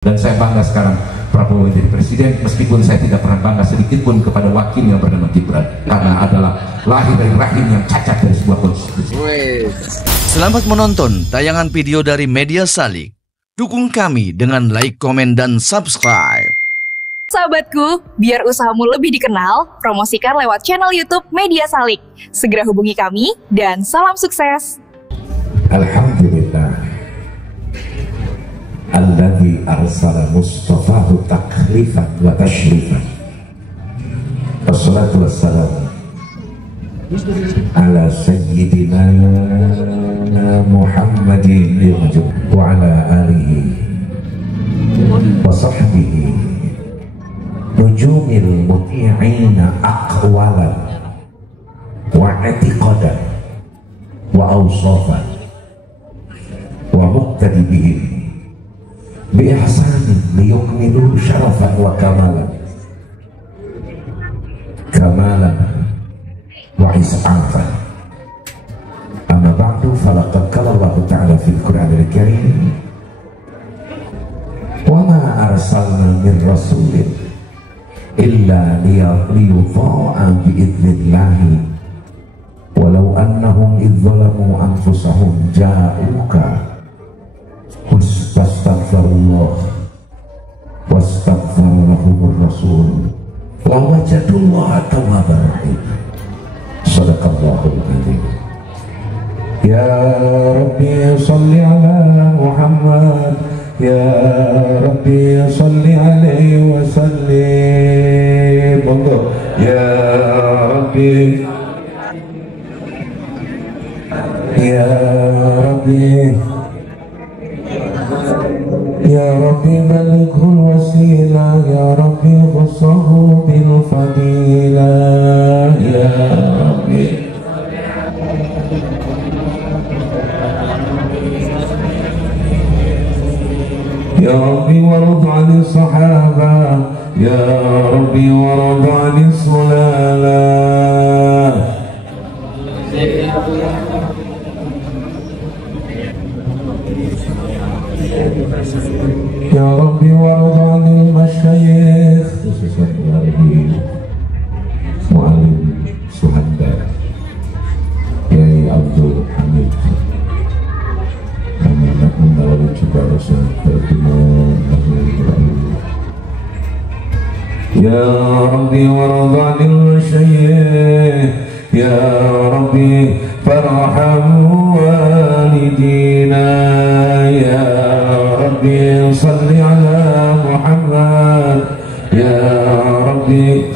Dan saya bangga sekarang Prabowo menjadi presiden, meskipun saya tidak pernah bangga sedikit pun kepada wakil yang bernama Gibran, karena adalah lahir dari rahim yang cacat dari sebuah konstitusi. Selamat menonton tayangan video dari Media Salik. Dukung kami dengan like, komen, dan subscribe. Sahabatku, biar usahamu lebih dikenal, promosikan lewat channel YouTube Media Salik. Segera hubungi kami dan salam sukses. Alhamdulillah alladzi arsala mustafahu taklifan wa tashrifan. Wassalatu wassalamu ala sayyidina Muhammadin wa ala alihi wa sahbihi nujumil muti'ina aqwalan wa i'tiqadan wa awsafan wa muqtadi bihim bi ihsanin liyukmilu syarafan wa kamalan wa is'afan. Amma ba'du, falaqad qala Allah ta'ala fil Qur'anil Karim, wa ma arsalna min rasulin illa liyuta'a bi idnillahi walau annahum idh zalamu anfusahum ja'uka wastaghfirullah wastaghfara lahumur rasul wa wajadullaha tawwabar rahim. Sadaqallahul adzim. Ya Rabbi salli ala Muhammad, ya Rabbi salli alaihi wa sallim. Monggo ya Rabbi, ya Rabbi, ya Rabbi balighul wasilah, ya Rabbi khussahu bil fadilah, ya Rabbi. Ya Rabbi warad 'anil sahaba, ya Rabbi warad 'anil sulala. Ya Rabbi warad 'anil masyayikh, khususan dari Mu'alim Suhanda Yai Abdul Hamid, kami anak membawa juga Rasul Fatimah. Ya Rabbi warad 'anil masyayikh, ya Rabbi farham walidina, ya Rabbi salli ala Muhammad, ya Rabbi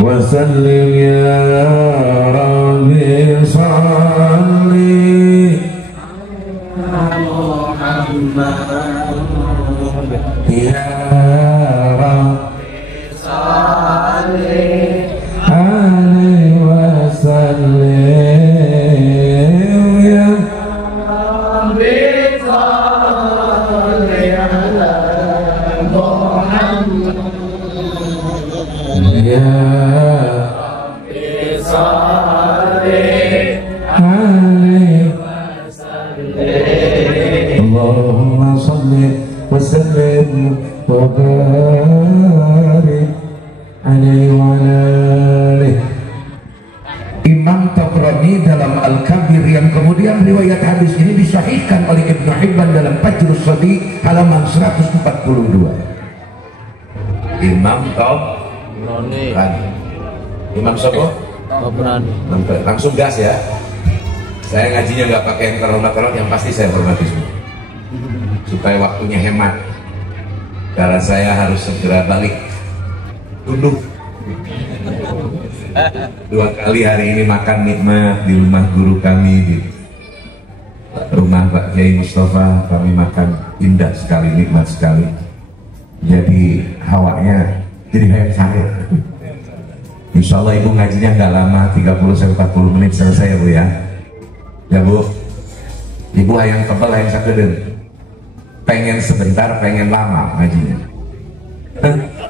wa sallim, ya Rabbi salli ala Muhammad, ya Rabbi salli alaihi wa sallim, ya Rabbi salli ala Muhammad, ya Rabbi salli alaihi wa sallim. Allahumma salli wa sallim wa barik alaihi wa alihi. Imam Tabrani dalam Al-Kabir, yang kemudian riwayat hadis ini disahihkan oleh Ibnu Hibban dalam Fajrus Shadiq halaman 142. Imam Tabrani, Imam Sopo Tabrani, langsung gas ya. Saya ngajinya nggak pakai yang terhormat-terhormat, yang pasti saya hormati semua supaya waktunya hemat, karena saya harus segera balik duduk. 2 kali hari ini makan nikmat di rumah guru kami, di rumah Pak Kiai Mustafa. Kami makan indah sekali, nikmat sekali. Jadi hawanya jadi hayat saya. Insya Allah ibu ngajinya nggak lama, 30-40 menit selesai ya bu ya. Ya bu, ibu hayang tebal hayang sakeden, pengen sebentar pengen lama ngajinya.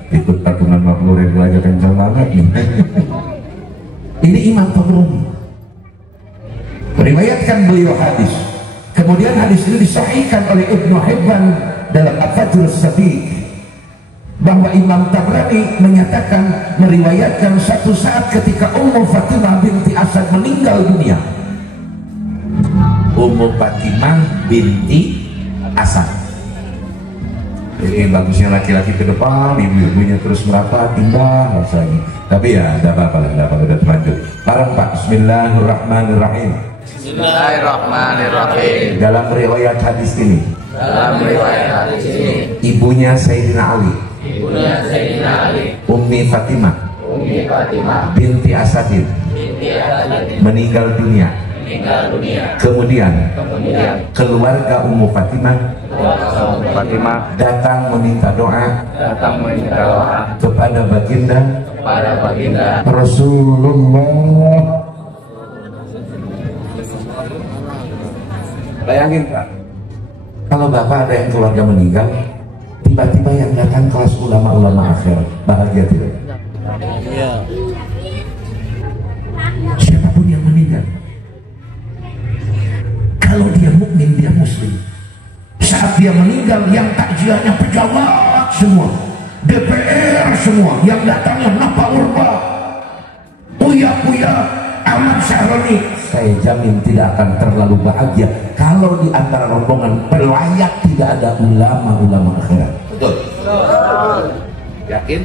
Ikut patungan 50.000 aja kencang banget nih. Ini Imam Tabrani meriwayatkan beliau hadis. Kemudian hadis ini disahihkan oleh Ibnu Hibban dalam Al-Fajr As-Sadiq bahwa Imam Tabrani menyatakan, meriwayatkan satu saat ketika Ummu Fatimah binti Asad meninggal dunia. Ummu Fatimah binti Asad. Jadi bagusnya laki-laki ke depan, ibu-ibunya terus merapat, timbang rasanya. Tapi ya tidak apa-apa lah, tidak apa-apa, sudah terlanjur. Barang Pak, Bismillahirrahmanirrahim. Bismillahirrahmanirrahim. Dalam riwayat hadis ini, ibunya Sayyidina Ali, Ummi Fatimah binti Asadin meninggal dunia. Kemudian keluarga Ummu Fatimah datang meminta doa kepada baginda Rasulullah. Bayangin Pak, kalau Bapak ada yang keluarga meninggal, tiba-tiba yang datang kelas ulama-ulama akhirat, bahagia tidak? Siapapun yang meninggal, kalau dia mukmin, dia muslim, saat dia meninggal yang takziahnya pejabat semua, DPR semua, yang datangnya Napa Urba, Uya Ahmad Syahroni, saya jamin tidak akan terlalu bahagia kalau di antara rombongan pelayat tidak ada ulama-ulama akhirat. Betul? Yakin?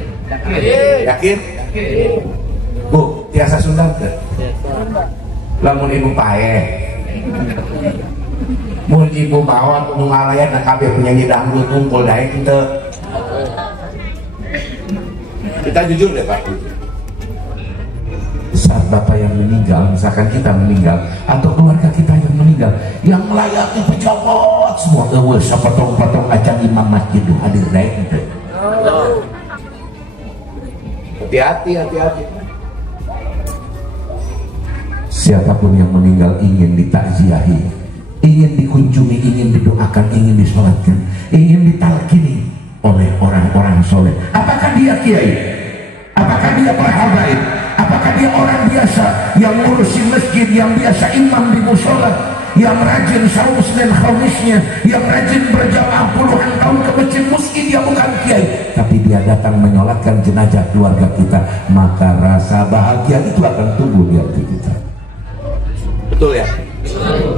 Yakin? Bu, tiasa Sunda ke? Lamun ibu pae, mun ibu bawa nu ngalayan na kabeh penyanyi dangdut ngumpul dae kita jujur deh Pak. Saat Bapak yang meninggal, misalkan kita meninggal atau keluarga kita yang meninggal, yang melayani pejabat semua, sapotong-potong ajang imam masjid hadir dae gitu. Hati-hati. Siapapun yang meninggal ingin ditakziahi, ingin dikunjungi, ingin didoakan, ingin disolatkan, ingin ditalkini oleh orang-orang soleh. Apakah dia kiai? Apakah dia berhabaib? Apakah dia orang biasa yang ngurusin masjid, yang biasa imam di musola, yang rajin saum Senin Khamisnya, yang rajin berjamaah puluhan tahun ke masjid? Meski dia bukan kiai, tapi dia datang menyolatkan jenazah keluarga kita, maka rasa bahagia itu akan tumbuh di hati kita. Betul ya?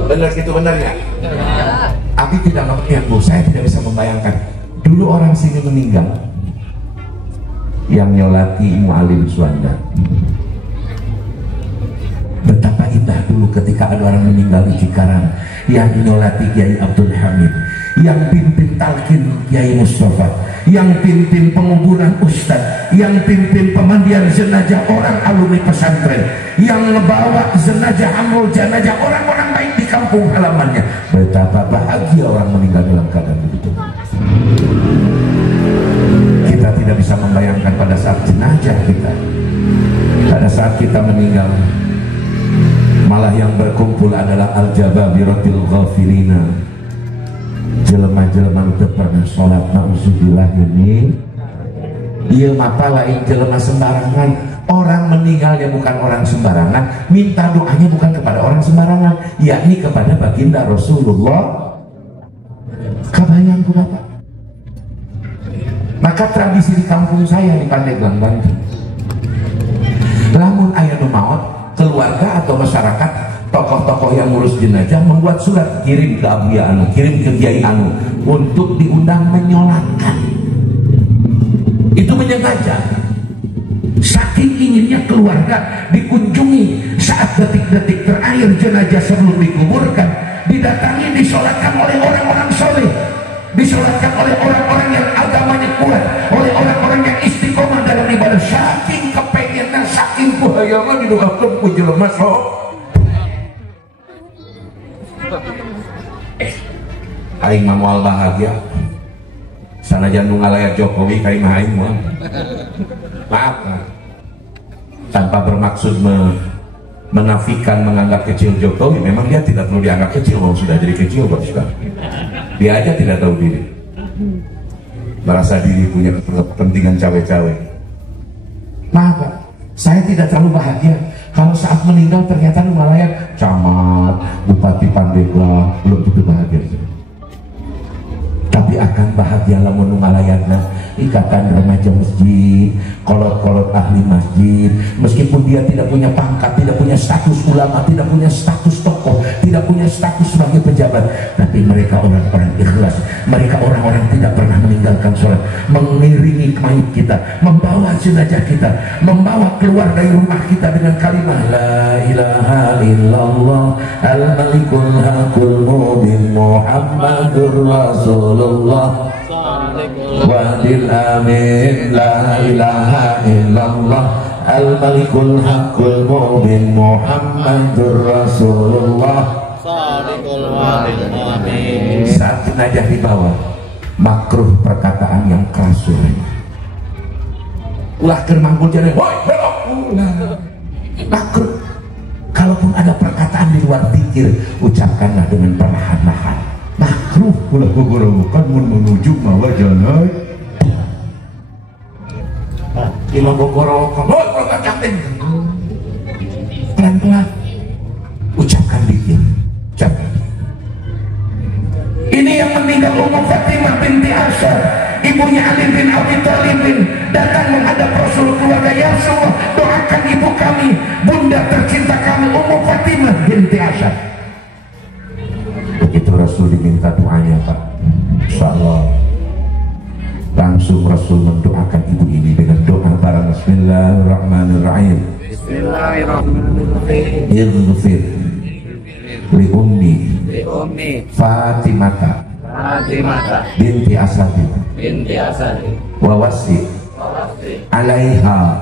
Benar gitu benernya? Tapi tidak mengerti Bu, saya tidak bisa membayangkan. Dulu orang sini meninggal, yang nyolati Mu'alim Suanda. Betapa indah dulu ketika ada orang meninggal di Cikarang, yang nyolati Kiai Abdul Hamid, yang pimpin talqin Kiai Mustafa, yang pimpin penguburan Ustadz, yang pimpin pemandian jenazah orang alumni pesantren, yang ngebawa jenazah amul jenazah orang-orang baik di kampung halamannya. Betapa bahagia orang meninggal dalam keadaan begitu. Kita tidak bisa membayangkan pada saat jenazah kita, pada saat kita meninggal, malah yang berkumpul adalah al-jababiratil ghafirina, jelema-jelema itu pernah sholat na'udzubillah ini. Iya mata lain jelema sembarangan. Orang meninggalnya bukan orang sembarangan, minta doanya bukan kepada orang sembarangan, yakni kepada baginda Rasulullah. Kebayang ku Bapak? Maka tradisi di kampung saya di Pandeglang, Banten, lamun aya nu maot, keluarga atau masyarakat, tokoh-tokoh yang ngurus jenazah membuat surat kirim ke Abuya Anu, kirim ke Kiai Anu untuk diundang menyolatkan. Itu menyengaja, saking inginnya keluarga dikunjungi saat detik-detik terakhir jenazah sebelum dikuburkan, didatangi, disolatkan oleh orang-orang soleh, disolatkan oleh orang-orang yang agamanya kuat, oleh orang-orang yang istiqomah dalam ibadah. Saking kepengennya, saking kuhayangan didoakan ku jelema sok. Aing mah moal bahagia. Sanajan nu ngalayan Jokowi ka imah aing moal. Maaf, tanpa bermaksud menafikan, menganggap kecil Jokowi. Memang dia tidak perlu dianggap kecil, mau sudah jadi kecil bos sekarang. Dia aja tidak tahu diri, merasa diri punya kepentingan cawe-cawe. Maaf Pak, saya tidak terlalu bahagia kalau saat meninggal ternyata ngalayan camat, bupati Pandeglang, belum tentu bahagia. tapi akan bahagia lamun ngalayatna ikatan remaja masjid, kolot-kolot ahli masjid, meskipun dia tidak punya pangkat, tidak punya status ulama, tidak punya status tokoh, tidak punya status sebagai pejabat, tapi mereka orang-orang ikhlas, mereka orang-orang tidak pernah meninggalkan sholat, mengiringi mayit kita, membawa jenazah kita, membawa keluar dari rumah kita dengan kalimat la ilaha illallah al-malikul hakul mubin Muhammadur Rasulullah Wadil amin la ilaha illallah al-malikul hakul mubin Muhammadur Rasulullah saat jenazah dibawa makruh perkataan yang keras ulah kermanggul jadi woi belok makruh. Kalaupun ada perkataan di luar zikir ucapkanlah dengan perlahan-lahan makruh ulah gogorokan menuju mawa jalan imam gogorokan woi perkataan pelan-pelan ucapkan zikir ucapkan. Ini yang meninggal Ummu Fatimah binti Asyar, ibunya Ali bin Abi Thalib datang menghadap Rasul keluarga, ya Rasulullah doakan ibu kami, bunda tercinta kami Ummu Fatimah binti Asyar. Begitu Rasul diminta doanya Pak, insyaallah langsung Rasul mendoakan ibu ini dengan doa bareng Bismillahirrahmanirrahim. Bismillahirrahmanirrahim. Ighfir li ummi Fatimata binti Asadi wa wasi alaiha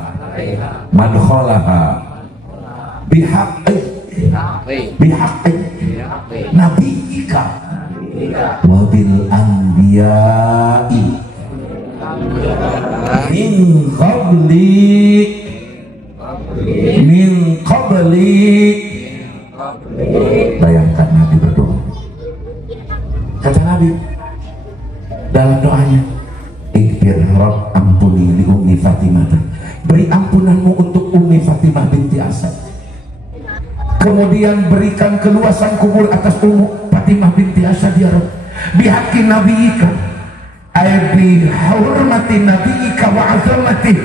madkhalaha bihaqqi nabiyika wa bil anbiya'i min qabli. Bayangkan Nabi berdoa, kata Nabi dalam doanya, ighfir Rabb, ampuni li ummi Fatimah, beri ampunanmu untuk Ummi Fatimah binti Asad, kemudian berikan keluasan kubur atas Ummu Fatimah binti Asad ya Rabb, bihaqqi nabiyika ay bi hurmati nabiyika wa azamati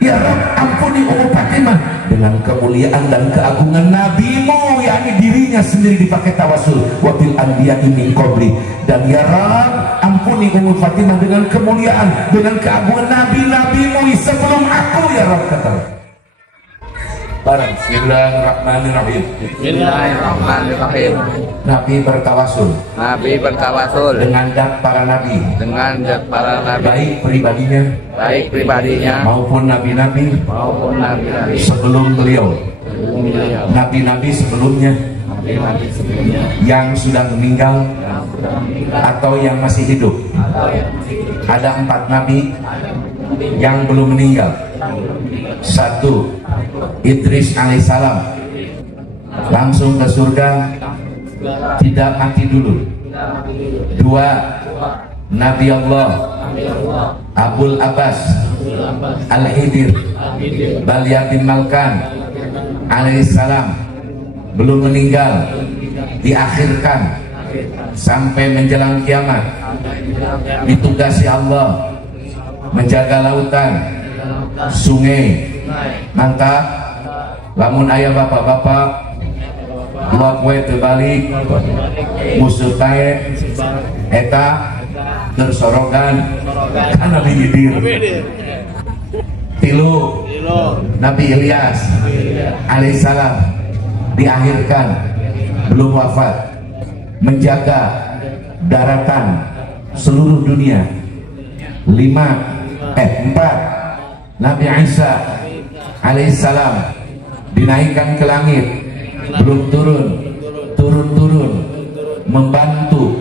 ya Rabb, ampuni Ummu Fatimah dengan kemuliaan dan keagungan nabimu, yakni dirinya sendiri dipakai tawasul, wabil anbiya'i min qabli, dan ya Rabb ampuni Ummu Fatimah dengan kemuliaan dengan keagungan nabi-nabimu sebelum aku ya Rabb. Kata barang Bismillahirrahmanirrahim. Bismillahirrahmanirrahim. Nabi bertawasul dengan zat para nabi, baik pribadinya maupun nabi-nabi sebelum beliau, nabi-nabi sebelumnya yang sudah meninggal atau yang masih hidup. Ada 4 nabi yang belum meninggal. 1, Idris alaihissalam langsung ke surga, tidak mati dulu. 2, Nabi Allah Abul Abbas Al-Hidir Baliyah bin Malkan alaihissalam belum meninggal, diakhirkan sampai menjelang kiamat, ditugasi Allah menjaga lautan, sungai. Mantap, lamun ayah bapak-bapak dua kue terbalik musuh tae eta tersorogan karena digidir. 3, Nabi Ilyas alaihissalam diakhirkan belum wafat, menjaga daratan seluruh dunia. 4, Nabi Isa alaihissalam dinaikkan ke langit, belum turun membantu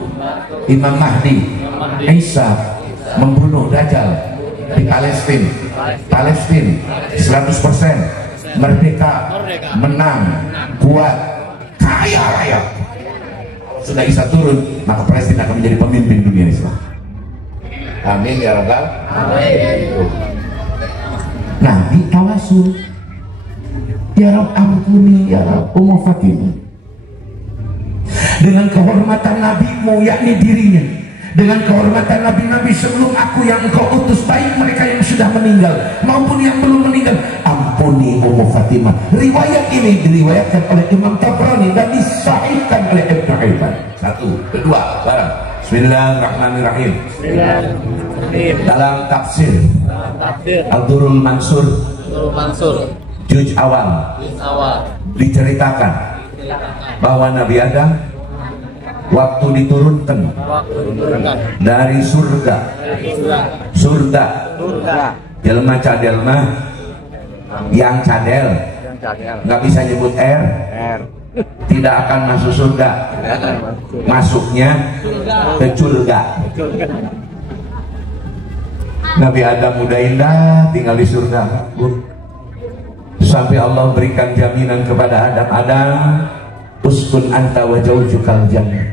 Imam Mahdi Isa membunuh Dajjal di Palestina 100% merdeka, menang, kuat, kaya raya. Sudah Isa turun, maka Palestina akan menjadi pemimpin dunia Islam. Amin ya Rabbal alamin. Nabi tawasul, ya Rabb ampuni ya Rabb Ummu Fatimah dengan kehormatan nabimu, yakni dirinya, dengan kehormatan nabi-nabi sebelum aku yang engkau utus, baik mereka yang sudah meninggal maupun yang belum meninggal, ampuni Ummu Fatimah. Riwayat ini diriwayatkan oleh Imam Tabrani dan disahihkan oleh Ibnu Hibban. Satu, kedua, bareng. Bismillahirrahmanirrahim. Dalam tafsir Al-Durrul Mansur Juz awal diceritakan bahwa Nabi Adam waktu diturunkan dari surga jelma cadelma yang cadel nggak bisa nyebut R tidak akan masuk surga, masuknya ke surga. Nabi Adam mudah indah tinggal di surga sampai Allah berikan jaminan kepada Adam, uskun anta wa zawjukal jannah,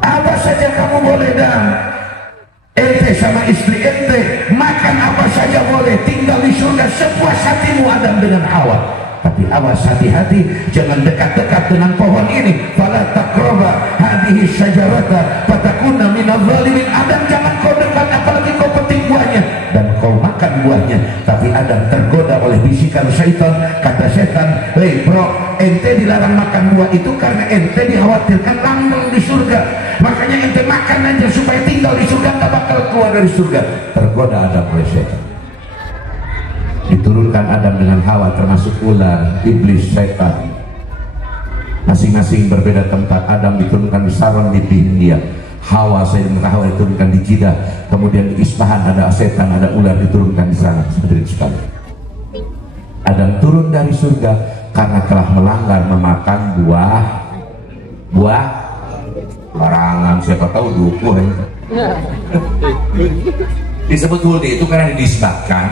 apa saja kamu boleh dah, ente sama istri ente makan apa saja boleh, tinggal di surga sepuas hatimu Adam dengan Hawa. Tapi awas, hati-hati, jangan dekat-dekat dengan pohon ini. Fala taqraba hadhihi syajarata fatakuna minadh dhalimin. Adam, jangan kau dekat, apalagi kau petik buahnya dan kau makan buahnya. Tapi Adam tergoda oleh bisikan syaitan. Kata setan, hei bro, ente dilarang makan buah itu karena ente dikhawatirkan langgeng di surga, makanya ente makan aja supaya tinggal di surga, tak bakal keluar dari surga. Tergoda Adam oleh setan. Diturunkan Adam dengan Hawa, termasuk ular, iblis, syaitan. Masing-masing berbeda tempat. Adam diturunkan di Saron, di Hindia. Hawa, Sayyidatina Hawa diturunkan di Jidah. Kemudian di Isfahan ada setan, ada ular diturunkan di sana. Hadirin sekalian, Adam turun dari surga karena telah melanggar memakan buah larangan. Siapa tahu dukuh disebut huldi itu karena disebabkan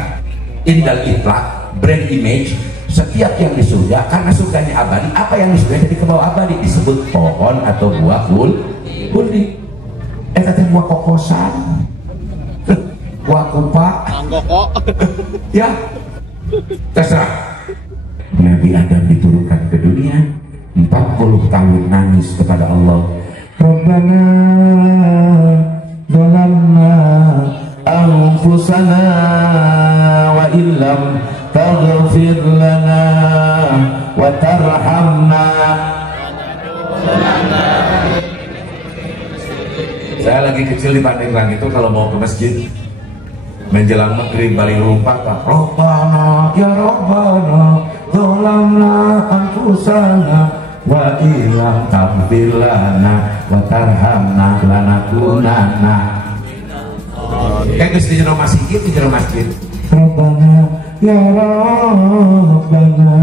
indal itlaq, brand image, setiap yang di surga karena surganya abadi, apa yang di surga jadi kebawa abadi, disebut pohon atau buah huldi. Tadi buah kokosan, buah kupa, ya terserah. Nabi Adam diturunkan ke dunia, 40 tahun nangis kepada Allah. Rabbana zalamna anfusana wa illam taghfir lana wa tarhamna. Saya lagi kecil di Pandeglang itu kalau mau ke masjid menjelang maghrib balik lupa Pak, Rabbana ya Rabbana zalamna anfusana wa illam taghfir lana wa tarhamna lanakunanna. Kayak di jero masjid, di jero masjid. Rabbana ya Rabbana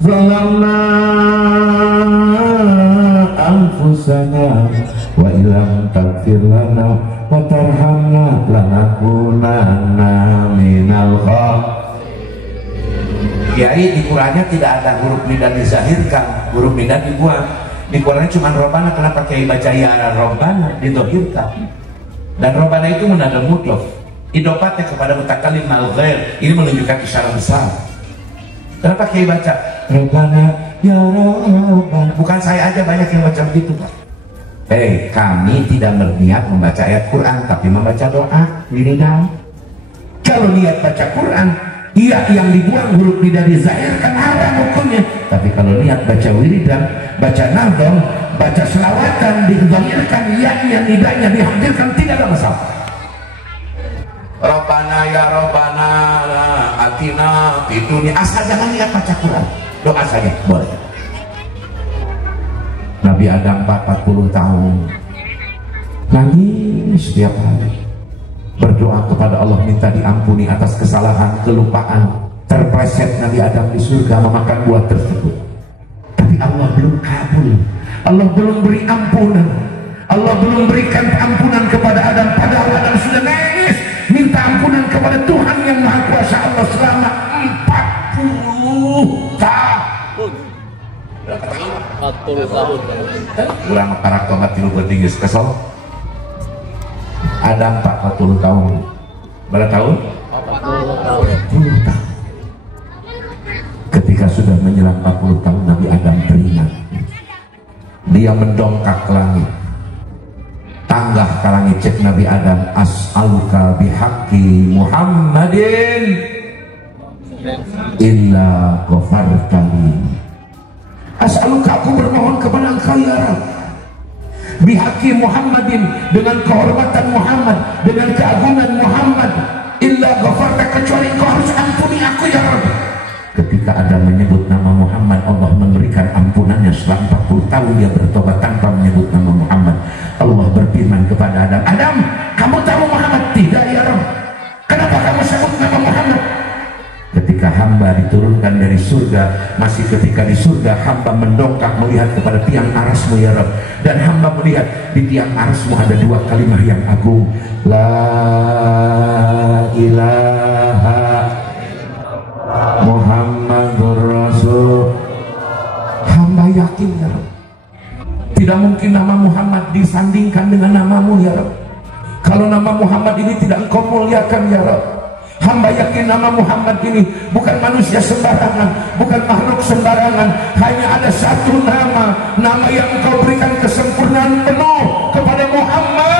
zalamna anfusana wa illam taghfir lana wa tarhamna lanakunanna minal khasirin. Kiai di Qurannya tidak ada huruf nida dizahirkan, huruf nida dibuang. Di Qurannya cuma Rabbana. Kenapa Kiai baca ya Rabbana didhahirkan? Dan Rabbana itu menada mutlak, idofatnya kepada mutakalim al-ghair. Ini menunjukkan isyarat besar. Kenapa Kiai baca Rabbana ya Rabbana? Bukan saya aja, banyak yang baca begitu Pak. Kami tidak berniat membaca ayat Quran, tapi membaca doa wiridan. Kalau niat baca Quran, iya yang dibuang huruf tidak dizahirkan, haram hukumnya. Tapi kalau niat baca wiridan, baca nazam, baca selawatan, dizahirkan iya-nya, nidanya dihadirkan, tidak ada masalah. Rabbana ya Rabbana atina fid dunya, asal jangan niat baca Quran, doa saja boleh. Nabi Adam 40 tahun nangis setiap hari, berdoa kepada Allah minta diampuni atas kesalahan, kelupaan, terpleset Nabi Adam di surga memakan buah tersebut. Tapi Allah belum kabul, Allah belum beri ampunan, Allah belum berikan ampunan kepada Adam. Padahal Adam sudah nangis minta ampunan kepada Tuhan yang Maha Kuasa Allah selama 40 tahun. 40 tahun. Kurang karakter mati lu bertinggi kesel. Adam 40 tahun. Berapa tahun? 40 tahun. Ketika sudah menjelang 40 tahun, Nabi Adam teringat. Dia mendongkak ke langit. tanggah ka langit cek Nabi Adam, as'aluka bihaqqi Muhammadin illa ghafartani. As'aluka, aku bermohon kepada engkau ya Rabb, bihaqqi Muhammadin, dengan kehormatan Muhammad, dengan keagungan Muhammad, illa ghafarta, kecuali engkau harus ampuni aku ya Rabb. Ketika Adam menyebut nama Muhammad, Allah memberikan ampunannya setelah 40 tahun dia bertobat tanpa menyebut nama Muhammad. Allah berfirman kepada Adam, Adam, kamu tahu Muhammad? Tidak ya Rabb. Kenapa kamu sebut nama Muhammad? Ketika hamba diturunkan dari surga, masih ketika di surga, hamba mendongak melihat kepada tiang arasmu ya Rabb, dan hamba melihat di tiang arasmu ada dua kalimat yang agung, la ilaha Muhammadur Rasul. Hamba yakin ya Rabb, tidak mungkin nama Muhammad disandingkan dengan namamu ya Rabb. Kalau nama Muhammad ini tidak engkau muliakan ya Rabb, hamba yakin nama Muhammad ini bukan manusia sembarangan, bukan makhluk sembarangan. Hanya ada satu nama, nama yang engkau berikan kesempurnaan penuh kepada Muhammad.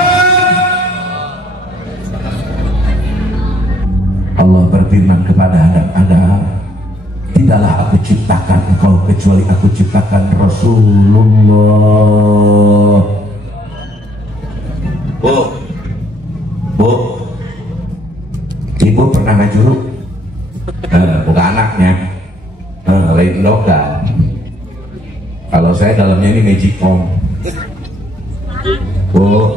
Allah berfirman kepada Adam, Adam, tidaklah aku ciptakan engkau kecuali aku ciptakan Rasulullah. Bu, ibu pernah ngajuruk? Bukan anaknya, lain loga. Kalau saya dalamnya ini magicom. Bu,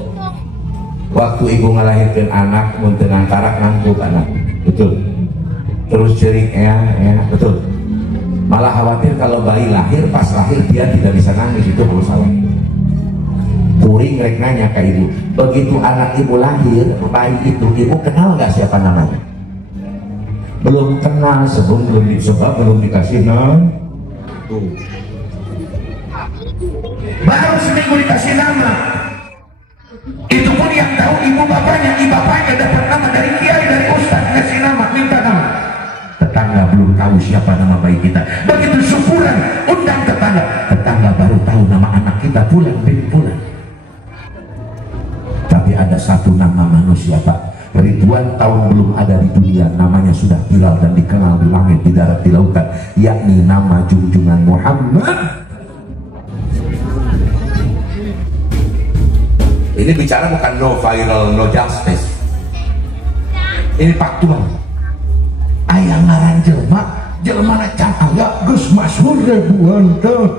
waktu ibu ngelahirkan anak, muntah angkarak ngantuk anak, betul. Terus cerik, ya, betul. Malah khawatir kalau bayi lahir, pas lahir dia tidak bisa nangis, itu harus salah. Puring rek nanya ke ibu, begitu anak ibu lahir, bayi itu ibu kenal nggak siapa namanya? Belum kenal, sebelum belum dikasih nama. Baru seminggu dikasih nama. Itu pun yang tahu ibu bapaknya dapat nama dari kiai, dari ustaz, ngasih nama, minta nama. Tetangga belum tahu siapa nama bayi kita. Begitu syukuran, undang tetangga baru tahu nama anak kita, pulang bin pulang. Tapi ada satu nama manusia Pak, ribuan tahun belum ada di dunia, namanya sudah viral dan dikenal di langit, di darat, di lautan, yakni nama junjungan Muhammad. Ini bicara bukan no viral, no justice, ini faktual. Ayah ngaran jelma na cahaya geus masyhur ribuan teh.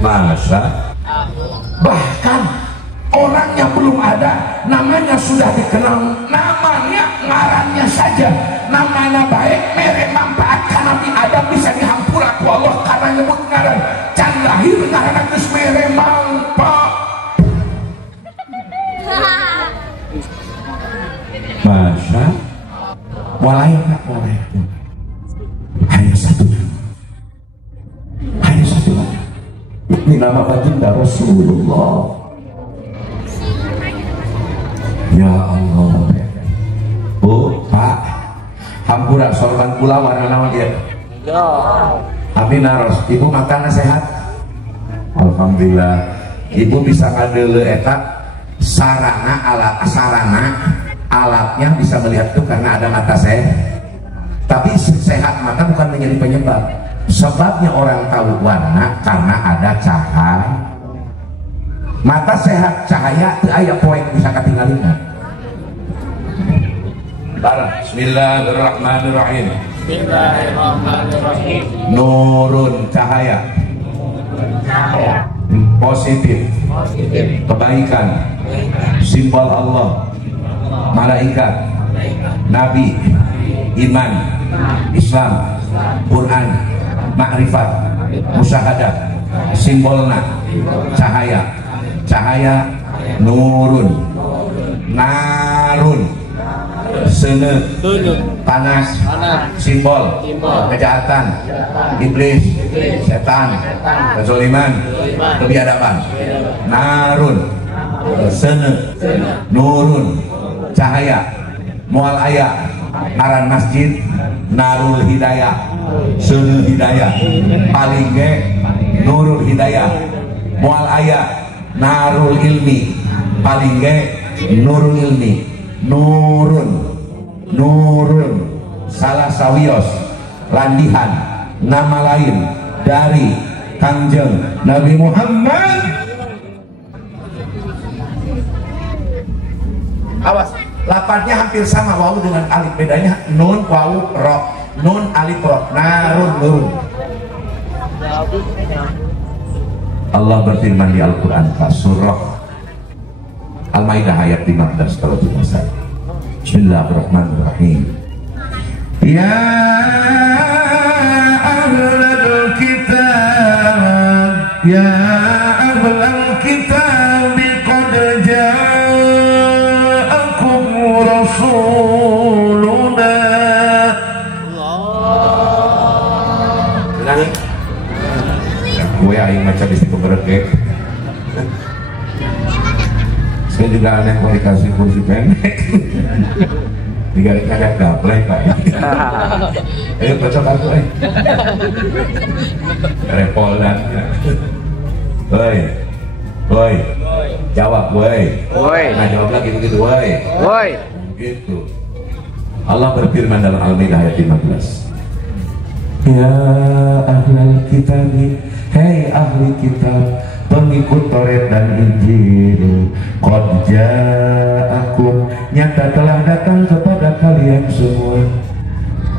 Masa bahkan orang yang belum ada namanya sudah dikenal, namanya ngarannya saja namanya baik mere manfaat karena Nabi Adam bisa dihampura ku Allah karena nyebut ngaran can lahir ngaran geus mere manfaat. Masa walayana hanya satu ini nama baginda Rasulullah. Ya Allah. Bu, Pak, hampura sorban pula warna nama dia. Ya. Amin naros. Ibu makan sehat? Alhamdulillah. Ibu bisa ngadele eta sarana alatnya bisa melihat tuh karena ada mata saya. Tapi sehat mata bukan menjadi penyebab. Sebabnya orang tahu warna karena ada cahaya. Mata sehat, cahaya teu aya poek bisa katinggalina. Bismillahirrahmanirrahim. Bismillahirrahmanirrahim. Nurun, cahaya. Positif. Kebaikan. Simbol Allah. Malaikat. Nabi. Iman. Islam. Quran. Makrifat. Musyahadah. Simbolna. Cahaya. Nurun. Narun. Sene. Panas. Simbol. Kejahatan. Iblis. Setan. Kezaliman. Kebiadaban. Narun. Sene. Nurun. Cahaya. Mual aya ngaran masjid Narul Hidayah, Sene Hidayah, paling ge Nurul Hidayah, mual aya narul ilmi, paling ge nurul ilmi, nurun salah sawios landihan nama lain dari Kangjeng Nabi Muhammad. Awas, lapatnya hampir sama wawu dengan alif, bedanya nun wawu ro, nun alif ro, nurun. Allah berfirman di Al-Quran surah Al-Maidah ayat 15 kalau tidak salah. Bismillahirrahmanirrahim. Ya ahlal kitab, ya ahlal kitab, qad ja'akum rasuluna. Ulangi. Gue aing macam di situ berke. Saya juga aneh kalau dikasih kursi pendek. Dikasih ada gaplek pak. Ayo cocok aku repol dan. Woi, jawab woi. Nah jawab lagi begitu woi. Gitu. Allah berfirman dalam Al-Maidah ayat 15. Ya ahlal kitab, hei ahli kitab, pengikut Taurat dan Injil, qad ja'akum, nyata telah datang kepada kalian semua.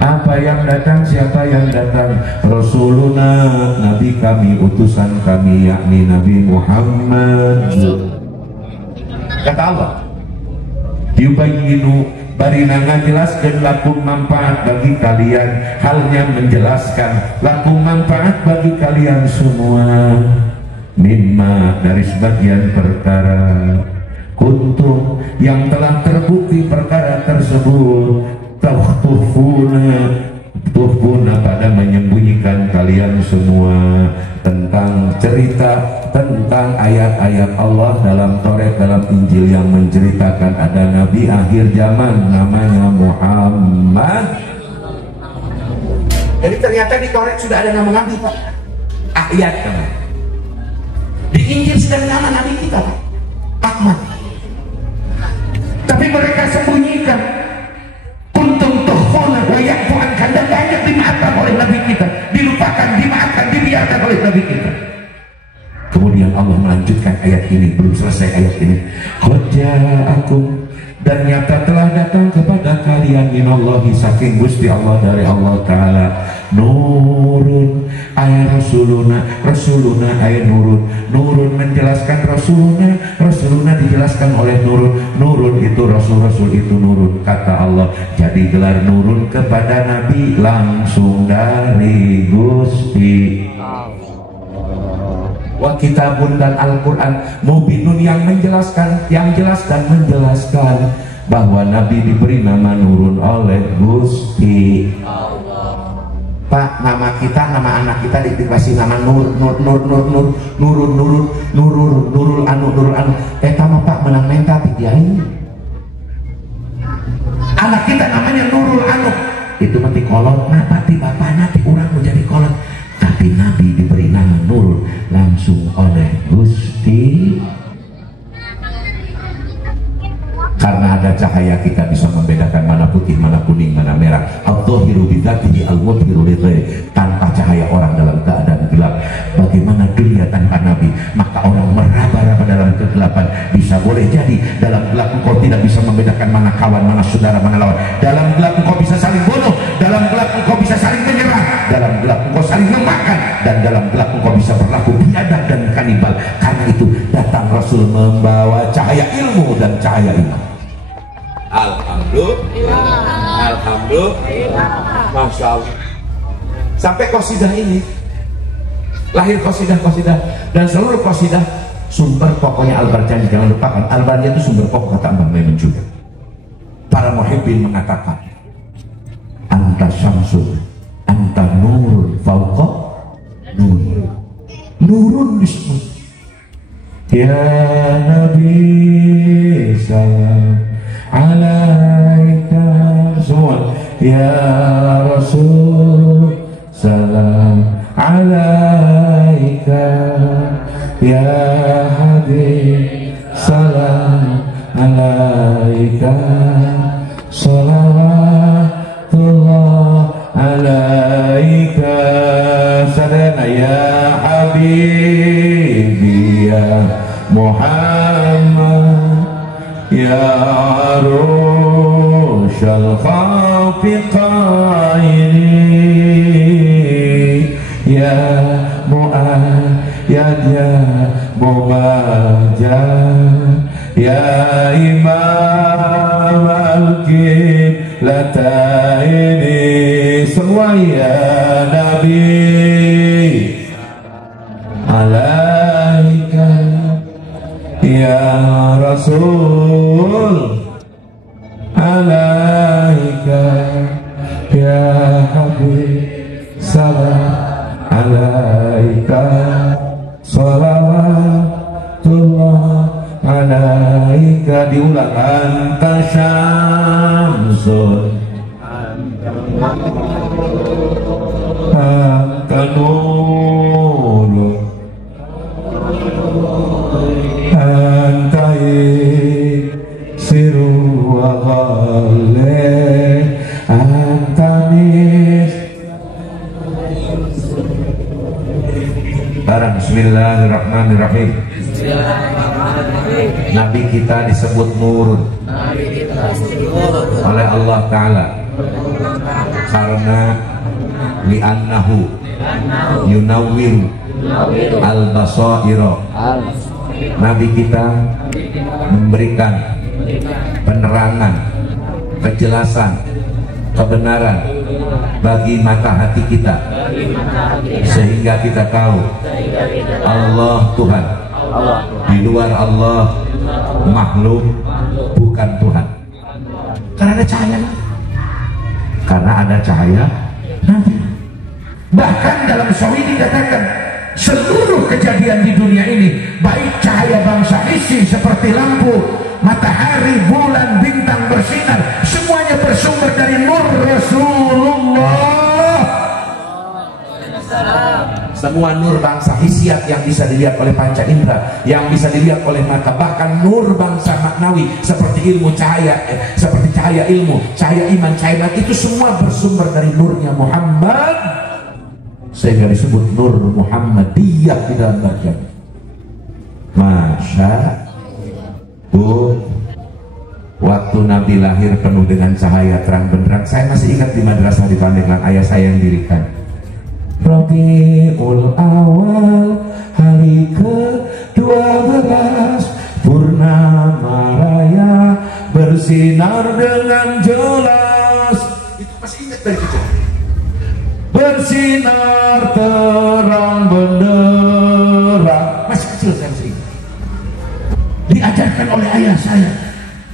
Apa yang datang, siapa yang datang? Rasuluna, nabi kami, utusan kami, yakni Nabi Muhammad. Kata Allah, yubayyinu, barina ngajelaskan lakum manfaat bagi kalian, halnya menjelaskan lakum manfaat bagi kalian semua, mimma dari sebagian perkara, kuntum yang telah terbukti perkara tersebut, tuhfuna pada menyembunyikan kalian semua tentang cerita, tentang ayat-ayat Allah dalam Taurat, dalam Injil yang menceritakan ada Nabi akhir zaman namanya Muhammad. Jadi ternyata di Taurat sudah ada nama Nabi Pak, ayat kan. Di Injil sudah ada nama Nabi kita Pak, Ahmad. Tapi mereka sembunyikan. Kuntum tuhfuna wa ya'fu'an, dan banyak dimaafkan oleh Nabi kita, dilupakan, dimaafkan, dibiarkan oleh Nabi kita. Kemudian Allah melanjutkan ayat ini, belum selesai ayat ini. Qad ja'akum, dan nyata telah datang kepada kalian minallahi, saking Gusti Allah, dari Allah Ta'ala, nurun ay rasuluna, rasuluna ay nurun, nurun menjelaskan rasuluna, rasuluna dijelaskan oleh nurun, nurun itu rasul, itu nurun, kata Allah. Jadi gelar nurun kepada Nabi langsung dari Gusti. Wa kitabun, dan Al-Quran, mubinun yang menjelaskan, yang jelas dan menjelaskan bahwa Nabi diberi nama nurun oleh Gusti Pak. Nama kita, nama anak kita dikasih nama nurul anu. Mah Pak menang menta dia ini. Anak kita namanya Nurul Anu. Itu mati kolot, nah ti bapaknya ti urang menjadi kolot. Tapi Nabi diberi nama Nurul langsung oleh Gusti. Karena ada cahaya kita bisa membedakan mana putih, mana kuning, mana merah. Al-Dhahiru bidzatihi al-mudhiru lidzairi. Tanpa cahaya orang dalam keadaan gelap. Bagaimana dunia tanpa Nabi? Maka orang meraba-raba dalam kegelapan. Bisa boleh jadi dalam gelap engkau tidak bisa membedakan mana kawan, mana saudara, mana lawan. Dalam gelap engkau bisa saling bunuh. Dalam gelap engkau bisa saling menyerang. Dalam gelap engkau saling memakan. Dan dalam gelap engkau bisa berlaku biadab dan kanibal. Karena itu datang Rasul membawa cahaya ilmu dan cahaya iman. Alhamdulillah, Masya Allah. Sampai qasidah ini lahir, qasidah dan seluruh qasidah sumber pokoknya Al-Barjani, jangan lupakan Al-Barjani itu sumber pokok, kata Mbah Maimun juga. Para muhibbin mengatakan anta syamsun, anta nurun fauqa nur, nurun disebut. Ya Nabi salam alaika, semua ya Rasul salam alaika, ya Habib salam alaika salawatullah alaika sadana ya Habibi ya Muhammad ya arushal khafiqaini ya mu'ayyad ya mubajjah ya imam al-qiblataini semua ya Nabi alaika ya Rasul alaika ya Habib salam alaika salawatullah alaika diulang anta syamsun anta nurun anta siru wa ghalih anta nis barang. Bismillahirrahmanirrahim. Nabi kita disebut nur oleh Allah Ta'ala karena li'annahu yunawwiru al-basaira. Nabi kita memberikan penerangan, kejelasan, kebenaran bagi mata hati kita, sehingga kita tahu Allah Tuhan, di luar Allah makhluk bukan Tuhan. Karena ada cahaya, karena ada cahaya Nabi. Bahkan dalam Sahih dikatakan seluruh kejadian di dunia ini, baik cahaya bangsa isi seperti lampu, matahari, bulan, bintang bersinar, semuanya bersumber dari nur Rasulullah. Semua nur bangsa hisiat yang bisa dilihat oleh panca indera, yang bisa dilihat oleh mata, bahkan nur bangsa maknawi seperti ilmu cahaya, seperti cahaya ilmu, cahaya iman, cahaya itu semua bersumber dari nurnya Muhammad, sehingga disebut nur Muhammadiyah di dalam bagian. Masya Bu, waktu Nabi lahir penuh dengan cahaya terang benderang. Saya masih ingat di madrasah di Pandeglang ayah saya yang dirikan. Rabiul Awal hari ke-12 purnama raya bersinar dengan jelas. Itu masih ingat dari kecil. Bersinar terang benderang. Masih kecil saya masih ingat. Diajarkan oleh ayah saya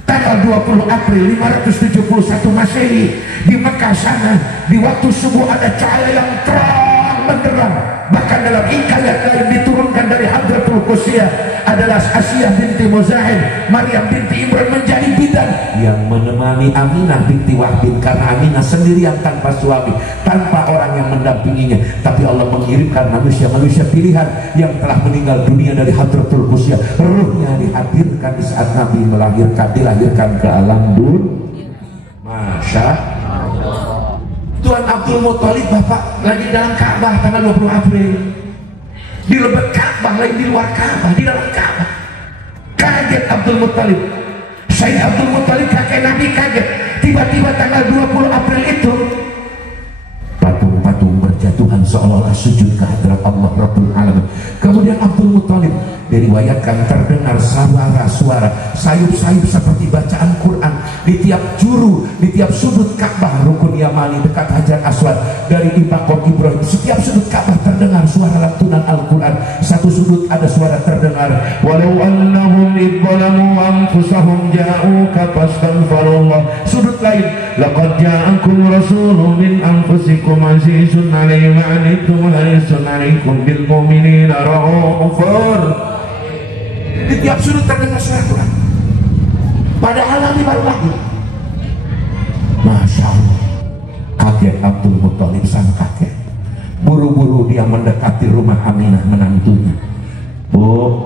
tanggal 20 April 571 Masehi di Mekah sana, di waktu subuh ada cahaya yang terang benderang. Bahkan dalam hikayat lain diturunkan dari Hadratul Qudsiyah adalah Asiyah binti Muzahim, Maryam binti Imran menjadi bidan yang menemani Aminah binti Wahbin, karena Aminah sendirian tanpa suami, tanpa orang yang mendampinginya. Tapi Allah mengirimkan manusia-manusia pilihan yang telah meninggal dunia dari Hadratul Qudsiyah, ruhnya dihadirkan di saat Nabi dilahirkan ke alam dunia. Masya Allah. Tuan Abdul Muthalib bapak lagi dalam Ka'bah tanggal 20 April, di lebat Ka'bah, lagi di luar Ka'bah, di dalam Ka'bah. Kaget Abdul Muthalib, Sayyid Abdul Muthalib kakek Nabi kaget. Tiba-tiba tanggal 20 April itu patung-patung berjatuhan seolah-olah sujud ke hadirat Allah Rabbul Alamin. Kemudian Abdul Muthalib diriwayatkan terdengar suara-suara sayup-sayup seperti bacaan Quran di tiap juru, di tiap sudut Ka'bah Rukun Yamani dekat Hajar Aswad, dari Maqam Ibrahim. Setiap sudut Ka'bah terdengar suara lantunan Al-Quran. Satu sudut ada suara terdengar, walau annahum idzalamu anfusahum ja'uka fastaghfirullah. Sudut lain, laqad ja'akum rasulun min anfusikum azizun 'alaihi ma 'anittum harisun 'alaikum bil mu'minina raufur. Di tiap sudut terdengar suara Quran, padahal Nabi baru lahir. Masya Allah, kaget Abdul Muthalib, sang kakek. Buru-buru dia mendekati rumah Aminah menantunya. Bu,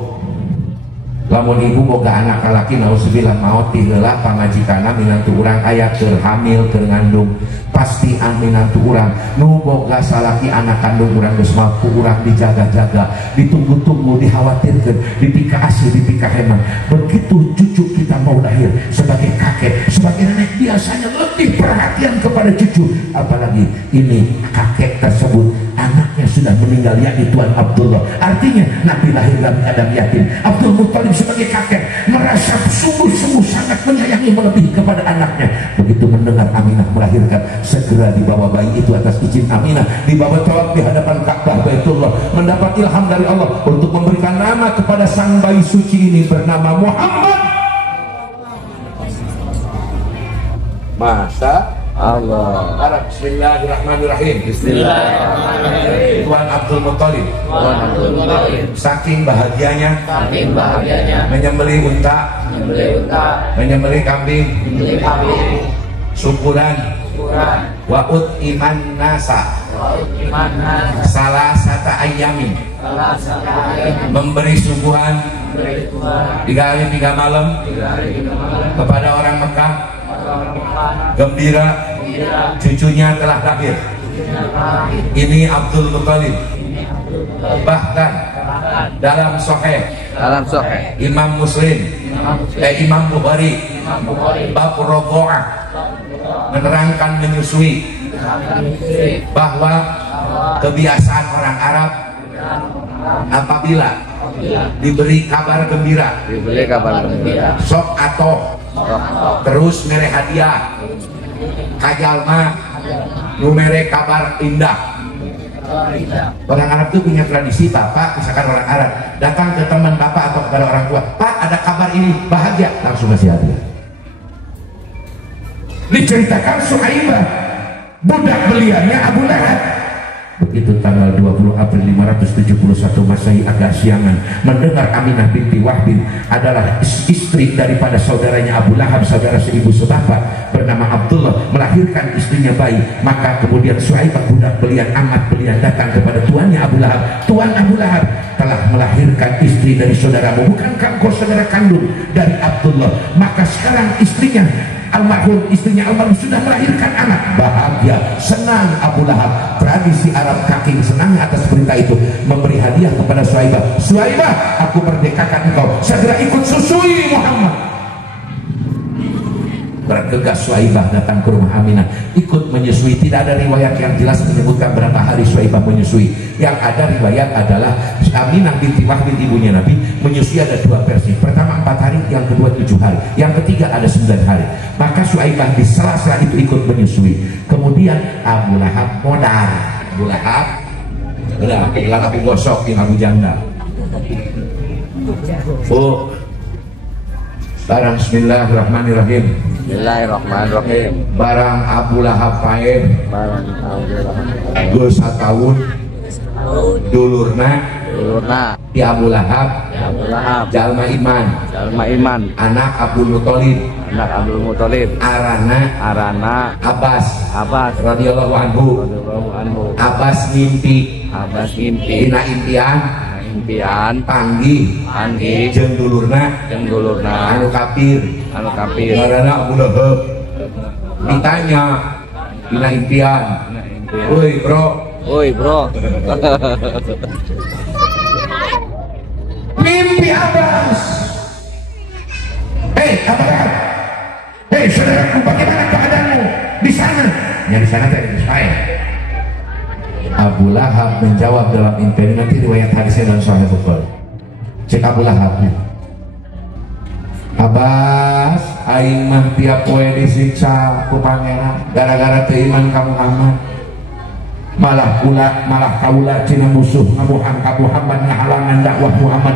lamun ibu boga anak laki nauzubillah maut tiheula pamajikana minantu urang aya keur hamil keur ngandung pasti minantu urang nu boga salaki anak kandung urang geus mampu urang dijaga-jaga ditunggu-tunggu dikhawatirkeun dipika asih dipika heman. Begitu cucu kita mau lahir sebagai kakek sebagai nenek biasanya lebih perhatian kepada cucu, apalagi ini kakek tersebut anaknya sudah meninggal yakni Tuan Abdullah. Artinya Nabi lahir dalam keadaan yatim. Abdul Muthalib sebagai kakek merasa sungguh-sungguh sangat menyayangi melebihi kepada anaknya. Begitu mendengar Aminah melahirkan, segera dibawa bayi itu atas izin Aminah, dibawa tawaf di hadapan Ka'bah Baitullah, mendapat ilham dari Allah untuk memberikan nama kepada sang bayi suci ini bernama Muhammad. Masa Allah. Bismillahirrahmanirrahim. Bismillahirrahmanirrahim. Tuan Abdul Muthalib. Tuan Abdul Muthalib. Saking bahagianya. Saking bahagianya. Menyembelih unta. Menyembelih unta. Menyembelih kambing. Menyembelih kambing. Syukuran. Syukuran. Wa'ud iman nasa. Wa'ud iman nasa. Salah sata ayamin. Salah sata ayamin. Memberi suguhan. Memberi suguhan. 3 hari 3 malam. 3 hari 3 malam. Kepada orang Mekah. Gembira cucunya telah lahir. Ini Abdul Muthalib. Bahkan dalam Sahih Imam Muslim Imam Bukhari bab Radha'ah menerangkan menyusui bahwa kebiasaan orang Arab apabila diberi kabar gembira sok atau terus mere hadiah kajalma nu mere kabar indah. Orang Arab itu punya tradisi, bapak misalkan orang Arab datang ke teman bapak atau kepada orang tua, pak ada kabar ini bahagia, langsung kasih hadiah. Diceritakan Suhaibah budak beliannya Abu Lahab. Begitu tanggal 20 April 571 Masehi agak siangan mendengar Aminah binti Wahbin adalah istri daripada saudaranya Abu Lahab, saudara seibu sebapak bernama Abdullah, melahirkan istrinya bayi. Maka kemudian Suhaibah budak belian amat belian datang kepada tuannya Abu Lahab. Tuan Abu Lahab telah melahirkan istri dari saudaramu, bukankah engkau saudara kandung dari Abdullah? Maka sekarang istrinya almarhum sudah melahirkan anak. Bahagia, senang Abu Lahab. Tradisi Arab kaking senang atas berita itu, memberi hadiah kepada Suhaibah. Suhaibah, aku merdekakan engkau, segera ikut susui Muhammad. Bergegas Suhaibah datang ke rumah Aminah, ikut menyusui. Tidak ada riwayat yang jelas menyebutkan berapa hari Suhaibah menyusui. Yang ada riwayat adalah Aminah binti Wahbin ibunya Nabi menyusui ada 2 versi. Pertama 4 hari, yang kedua 7 hari, yang ketiga ada 9 hari. Maka Suhaibah di sela-sela itu ikut menyusui. Kemudian Abu Lahab modal. Abu Lahab udah hilang api gosok yang Abu Janda. Oh, barang Bismillahirrahmanirrahim. Bismillahirrahmanirrahim. Barang Abu Lahab pae geus tahun dulurna di Abu Lahab jalma iman anak Abdul Muthalib arana Abbas radhiyallahu anhu. Abbas ngimpi dina impian panggih jeung dulurna anu kafir ngaranna Abu Lahab. Ditanya dina impian, woi bro mimpi Abbas, Abu Lahab, saudaraku, bagaimana keadaanmu di sana? Ya di sana tadi saya. Abu Lahab menjawab dalam impian, nanti riwayat hadisnya dalam Sahih Bukhari. Cek Abu Lahab, Abbas, aing mah tiap poe disiksa ku pangeran gara-gara teu iman ka Muhammad. Malah kaula cina musuh ngamuhang ka Muhammad, ngahalangan dakwah Muhammad.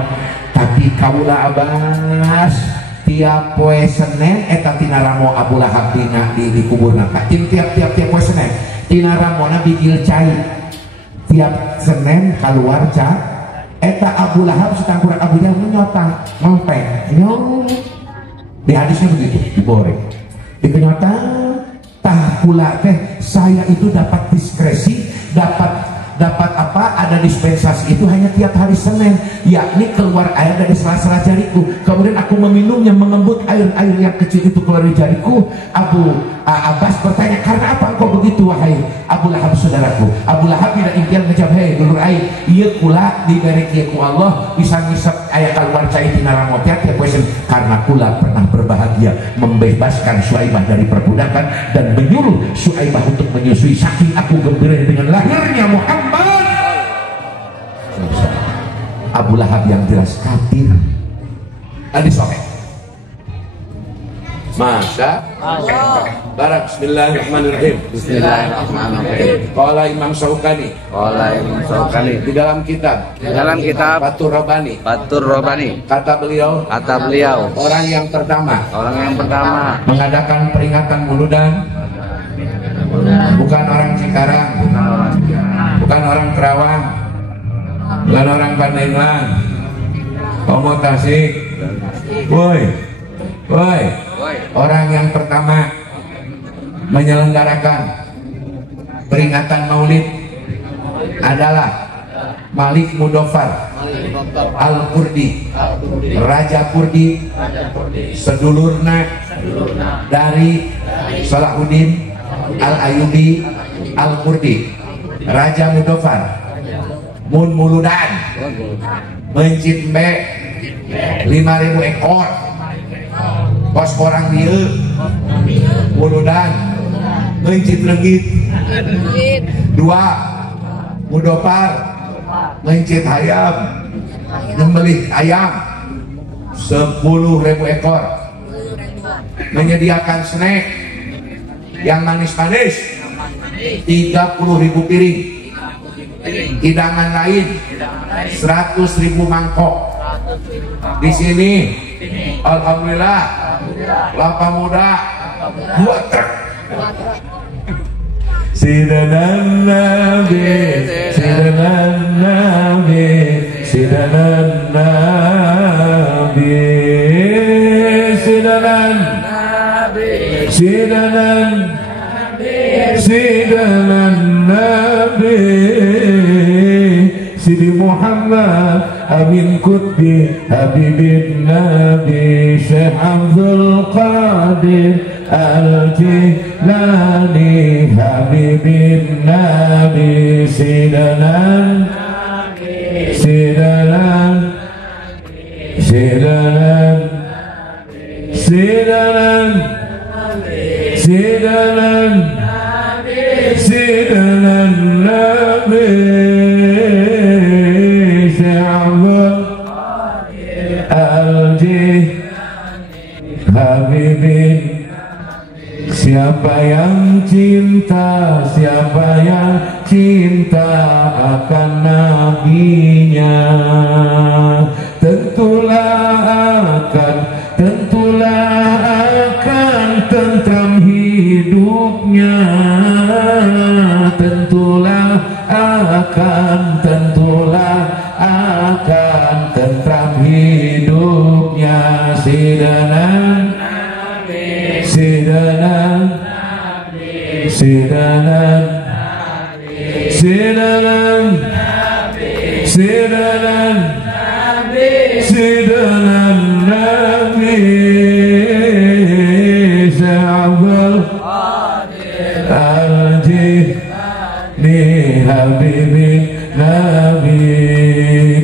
Tapi kaula Abbas tiap poe Senin eta tina ramo Abu Lahab di kuburna. Tiap poe Senin tina ramona bigil cai. Tiap Senin keluar cai eta Abu Lahab setangkuran Abu Jahal menyotang ngempeng di hadisnya begitu, diboreng dikenyotan tah pula teh saya itu dapat diskresi, dapat dapat apa? Ada dispensasi itu hanya tiap hari Senin, yakni keluar air dari sela-sela jariku. Kemudian aku meminumnya, mengembut air-air yang kecil itu keluar dari jariku. Abu Abbas bertanya, karena apa engkau begitu wahai Abu Lahab saudaraku? Abu Lahab tidak ingin ngejawab, hei dulur air, iya kula diberi ku Allah bisa ngisep ayat keluar cai tina ramotnya tiap wesen, karena kula pernah berbahagia membebaskan Suaibah dari perbudakan dan menyuruh Suaibah untuk menyusui, saking aku gembira dengan lahirnya Muhammad. Abu Lahab yang jelas kafir. Tadi sore Masya Allah. Barak. Bismillahirrahmanirrahim. Bismillahirrahmanirrahim. Qala Imam Syaukani. Di dalam kitab. Fathur Rabbani. Kata beliau. Orang yang pertama. Mengadakan peringatan Muludan. Bukan orang Cikarang. Bukan orang Kerawang. Bukan orang Pandeglang. Komo Tasik. Woi. Orang yang pertama menyelenggarakan peringatan Maulid adalah Malik Mudoffar Al-Kurdi, Raja Kurdi, sedulurna dari Salahuddin Al-Ayubi Al-Kurdi. Raja Mudoffar mun muludan mencimbe 5.000 ekor pos orang dia muludan mencit lenggit. 2 Mudoffar mencit ayam, nyembelih ayam 10.000 ekor, menyediakan snack yang manis-manis 30.000 piring, hidangan lain 100.000 mangkok. Di sini alhamdulillah kelapa muda 2 truk. Sidanan Nabi, sidanan Nabi, sidanan Nabi, sidanan Nabi, sidanan Nabi, Sidi Muhammad Amin Qutbi Habibin Nabi Syekh Abdul Qadir Al-Jilani Habibin Nabi Sidanan Sidanan Sidanan Sidanan Sidanan Sidanan Nabi Habibin. Siapa yang cinta, siapa yang cinta akan nabinya, tentulah akan tentram hidupnya, tentulah akan tentram hidupnya. Sidanan Sidanan Sidanan Sidanan Sidanan Sidanan Nabi Syabal Al-Jilani Habibin Nabi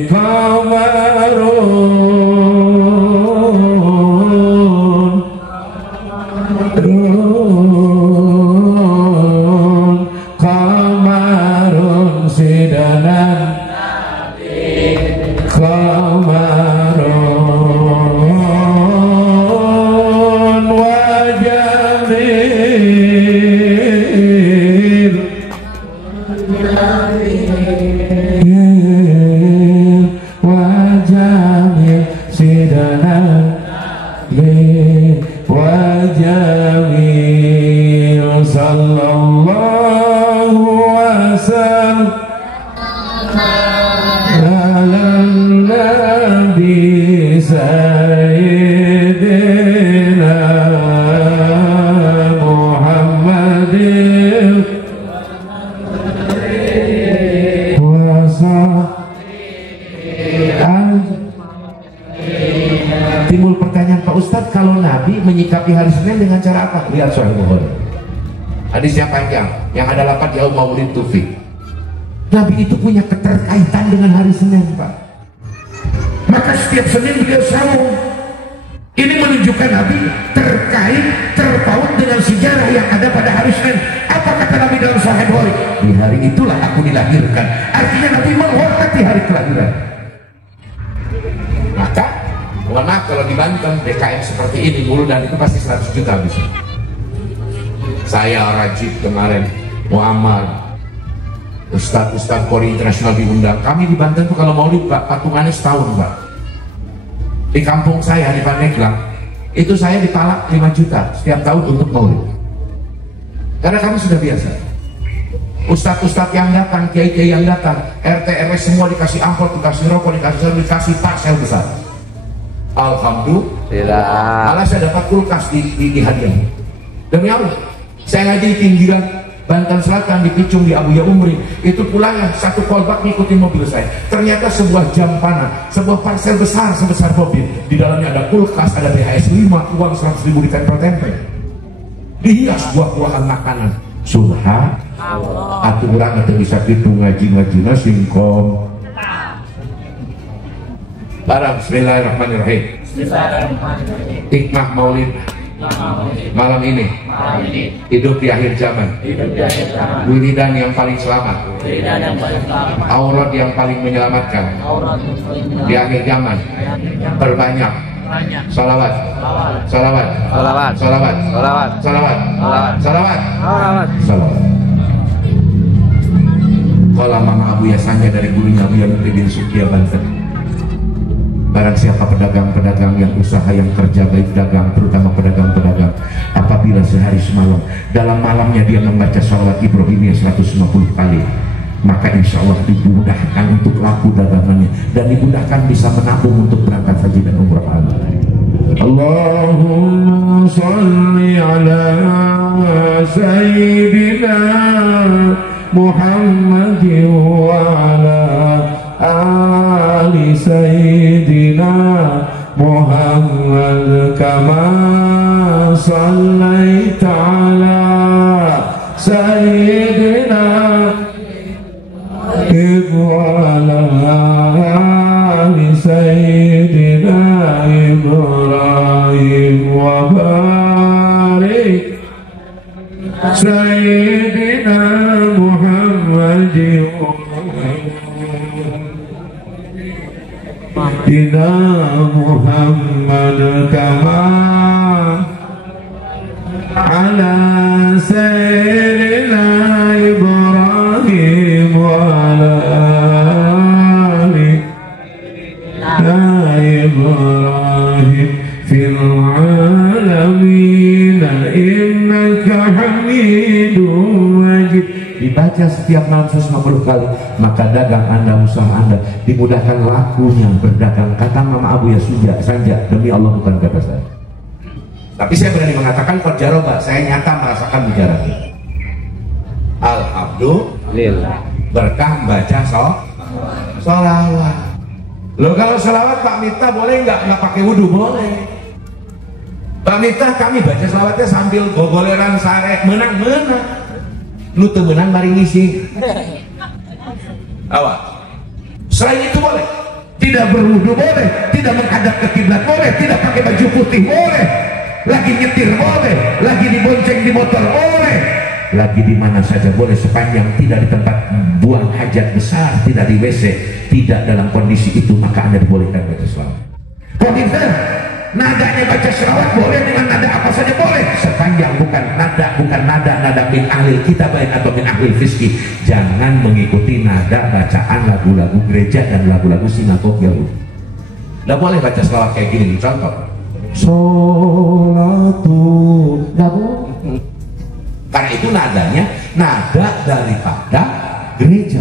Qamarun Sidanan Qamarun Wajamil Wajamil Sidanan Wajamil Sallallahu wasallam ala Nabi Sayyidina Muhammadin apa? Lihat Sahih Bukhari. Hadisnya panjang, yang ada lafaz yaum maulid tufi. Nabi itu punya keterkaitan dengan hari Senin, Pak. Maka setiap Senin beliau saum. Ini menunjukkan Nabi terpaut dengan sejarah yang ada pada hari Senin. Apa kata Nabi dalam Sahih Bukhari? Di hari itulah aku dilahirkan. Artinya Nabi menghormati hari kelahiran. Maka mohon maaf kalau di Banten DKM seperti ini mulu, dan itu pasti 100 juta habis. Saya Rajib kemarin, Muhammad, Ustadz Polri Internasional diundang. Kami di Banten tuh kalau maulid Pak, patungannya setahun Pak. Di kampung saya di Pandeglang itu saya dipalak 5 juta setiap tahun untuk maulid, karena kami sudah biasa. Ustadz yang datang, kiai-kiai yang datang, RT RW semua dikasih amplop, dikasih rokok, dikasih parcel besar. Alhamdulillah. Malah saya dapat kulkas di hadiah. Demi Allah, saya ngaji di pinggiran Banten Selatan, di Picung, di Abuya Umri. Itu pulangnya satu kolbak ngikutin mobil saya. Ternyata sebuah jam panah, sebuah parcel besar sebesar mobil. Di dalamnya ada kulkas, ada BHS 5, uang 100.000 ditempel tempe. Dihias buah-buahan makanan. Subhanallah. Aturan atau bisa gitu ngaji-ngaji singkong. Barang Bismillahirrahmanirrahim. Hikmah maulid malam ini hidup di akhir zaman. Wiridan yang paling selamat, aurat yang paling menyelamatkan di akhir zaman. Perbanyak salawat, salawat, salawat, salawat, salawat, salawat, salawat, salawat. Kalau Mama Abu Yasanya dari gurunya Abu Yasanya bin Sukiya Banten. Barang siapa pedagang-pedagang yang usaha, yang kerja baik dagang, terutama pedagang-pedagang, apabila sehari semalam dalam malamnya dia membaca salawat Ibrahimiyah 150 kali, maka insya Allah dimudahkan untuk laku dagangannya, dan dimudahkan bisa menabung untuk berangkat haji dan umrah. Allahumma salli ala Sayyidina Muhammadin wa ala Ali Sayyidina Muhammad kama sallaita ala Sayyidina Ibrahim Ali Sayyidina Ibrahim wa barik Sayyidina Muhammadin Sayyidina Muhammad kama ala Sayyidina Ibrahim wa ala ali Ibrahim fil alamin innaka Hamidum Majid. Dibaca setiap malam 150 kali, maka dagang Anda, usaha Anda dimudahkan lakunya berdagang. Kata Mama Abu Yasanya saja, demi Allah bukan kata saya. Tapi saya berani mengatakan perjaroba, saya nyata merasakan bicara. Alhamdulillah. Berkah baca sholawat. Loh kalau sholawat Pak Miftah boleh nggak pakai wudhu? Boleh. Pak Miftah kami baca sholawatnya sambil gogoleran sare, menang-menang. Lu temenan mari ngisi. Awak. Selain itu boleh. Tidak berwudu boleh, tidak menghadap ke kiblat boleh, tidak pakai baju putih boleh, lagi nyetir boleh, lagi dibonceng di motor boleh, lagi di mana saja boleh, sepanjang tidak di tempat buang hajat besar, tidak di WC, tidak dalam kondisi itu, maka Anda dibolehkan baca selawat. Pointer, nadanya baca selawat boleh dengan nada apa saja boleh, sepanjang bukan nada min ahli kitabain atau min ahli fiski. Jangan mengikuti nada bacaan lagu-lagu gereja dan lagu-lagu sinagog Yahudi. Nggak boleh baca selawat kayak gini. Contoh, sholatu, nggak boleh, karena itu nadanya nada daripada gereja.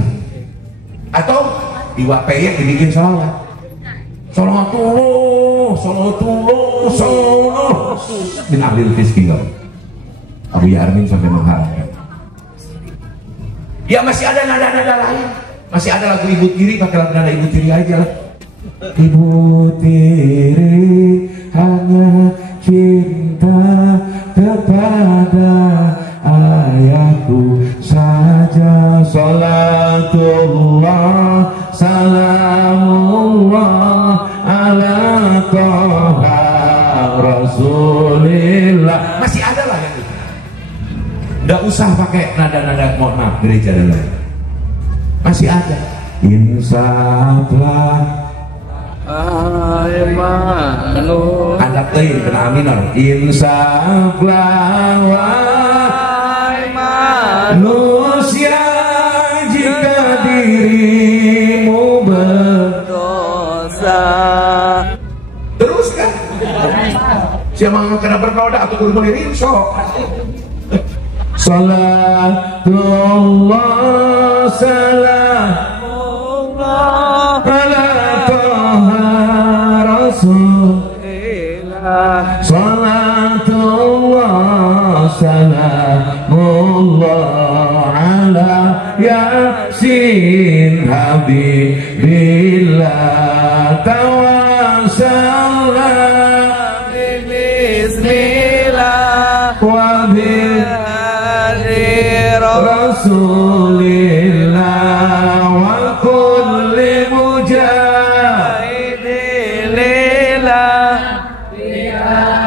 Atau di WPY dibikin selawat, Salawatullah min ahlil fiski. Abu Yarmin sampai mengharapkan. Ya masih ada nada-nada lain, masih ada lagu Ibu Tiri, pakai lagu nada Ibu Tiri aja lah. Ibu Tiri hanya cinta kepada ayahku saja. Salatullah salamullah ala toha rasulillah. Masih ada lah yang itu. Nggak usah pakai nada-nada, mohon maaf, gereja dulu. Masih ada. Insaflah Aimanu. Ada lain kena minor. Insaflah manusia jika dirimu berdosa. Teruskan. Siapa yang kena bernoda atau boleh rinso. Salatullah salamullah ala toha rasulillah. Salatullah salamullah ala yasin habibillah. Tawassalna bismillah wa Rasulillah wa kulli mujahidin lillah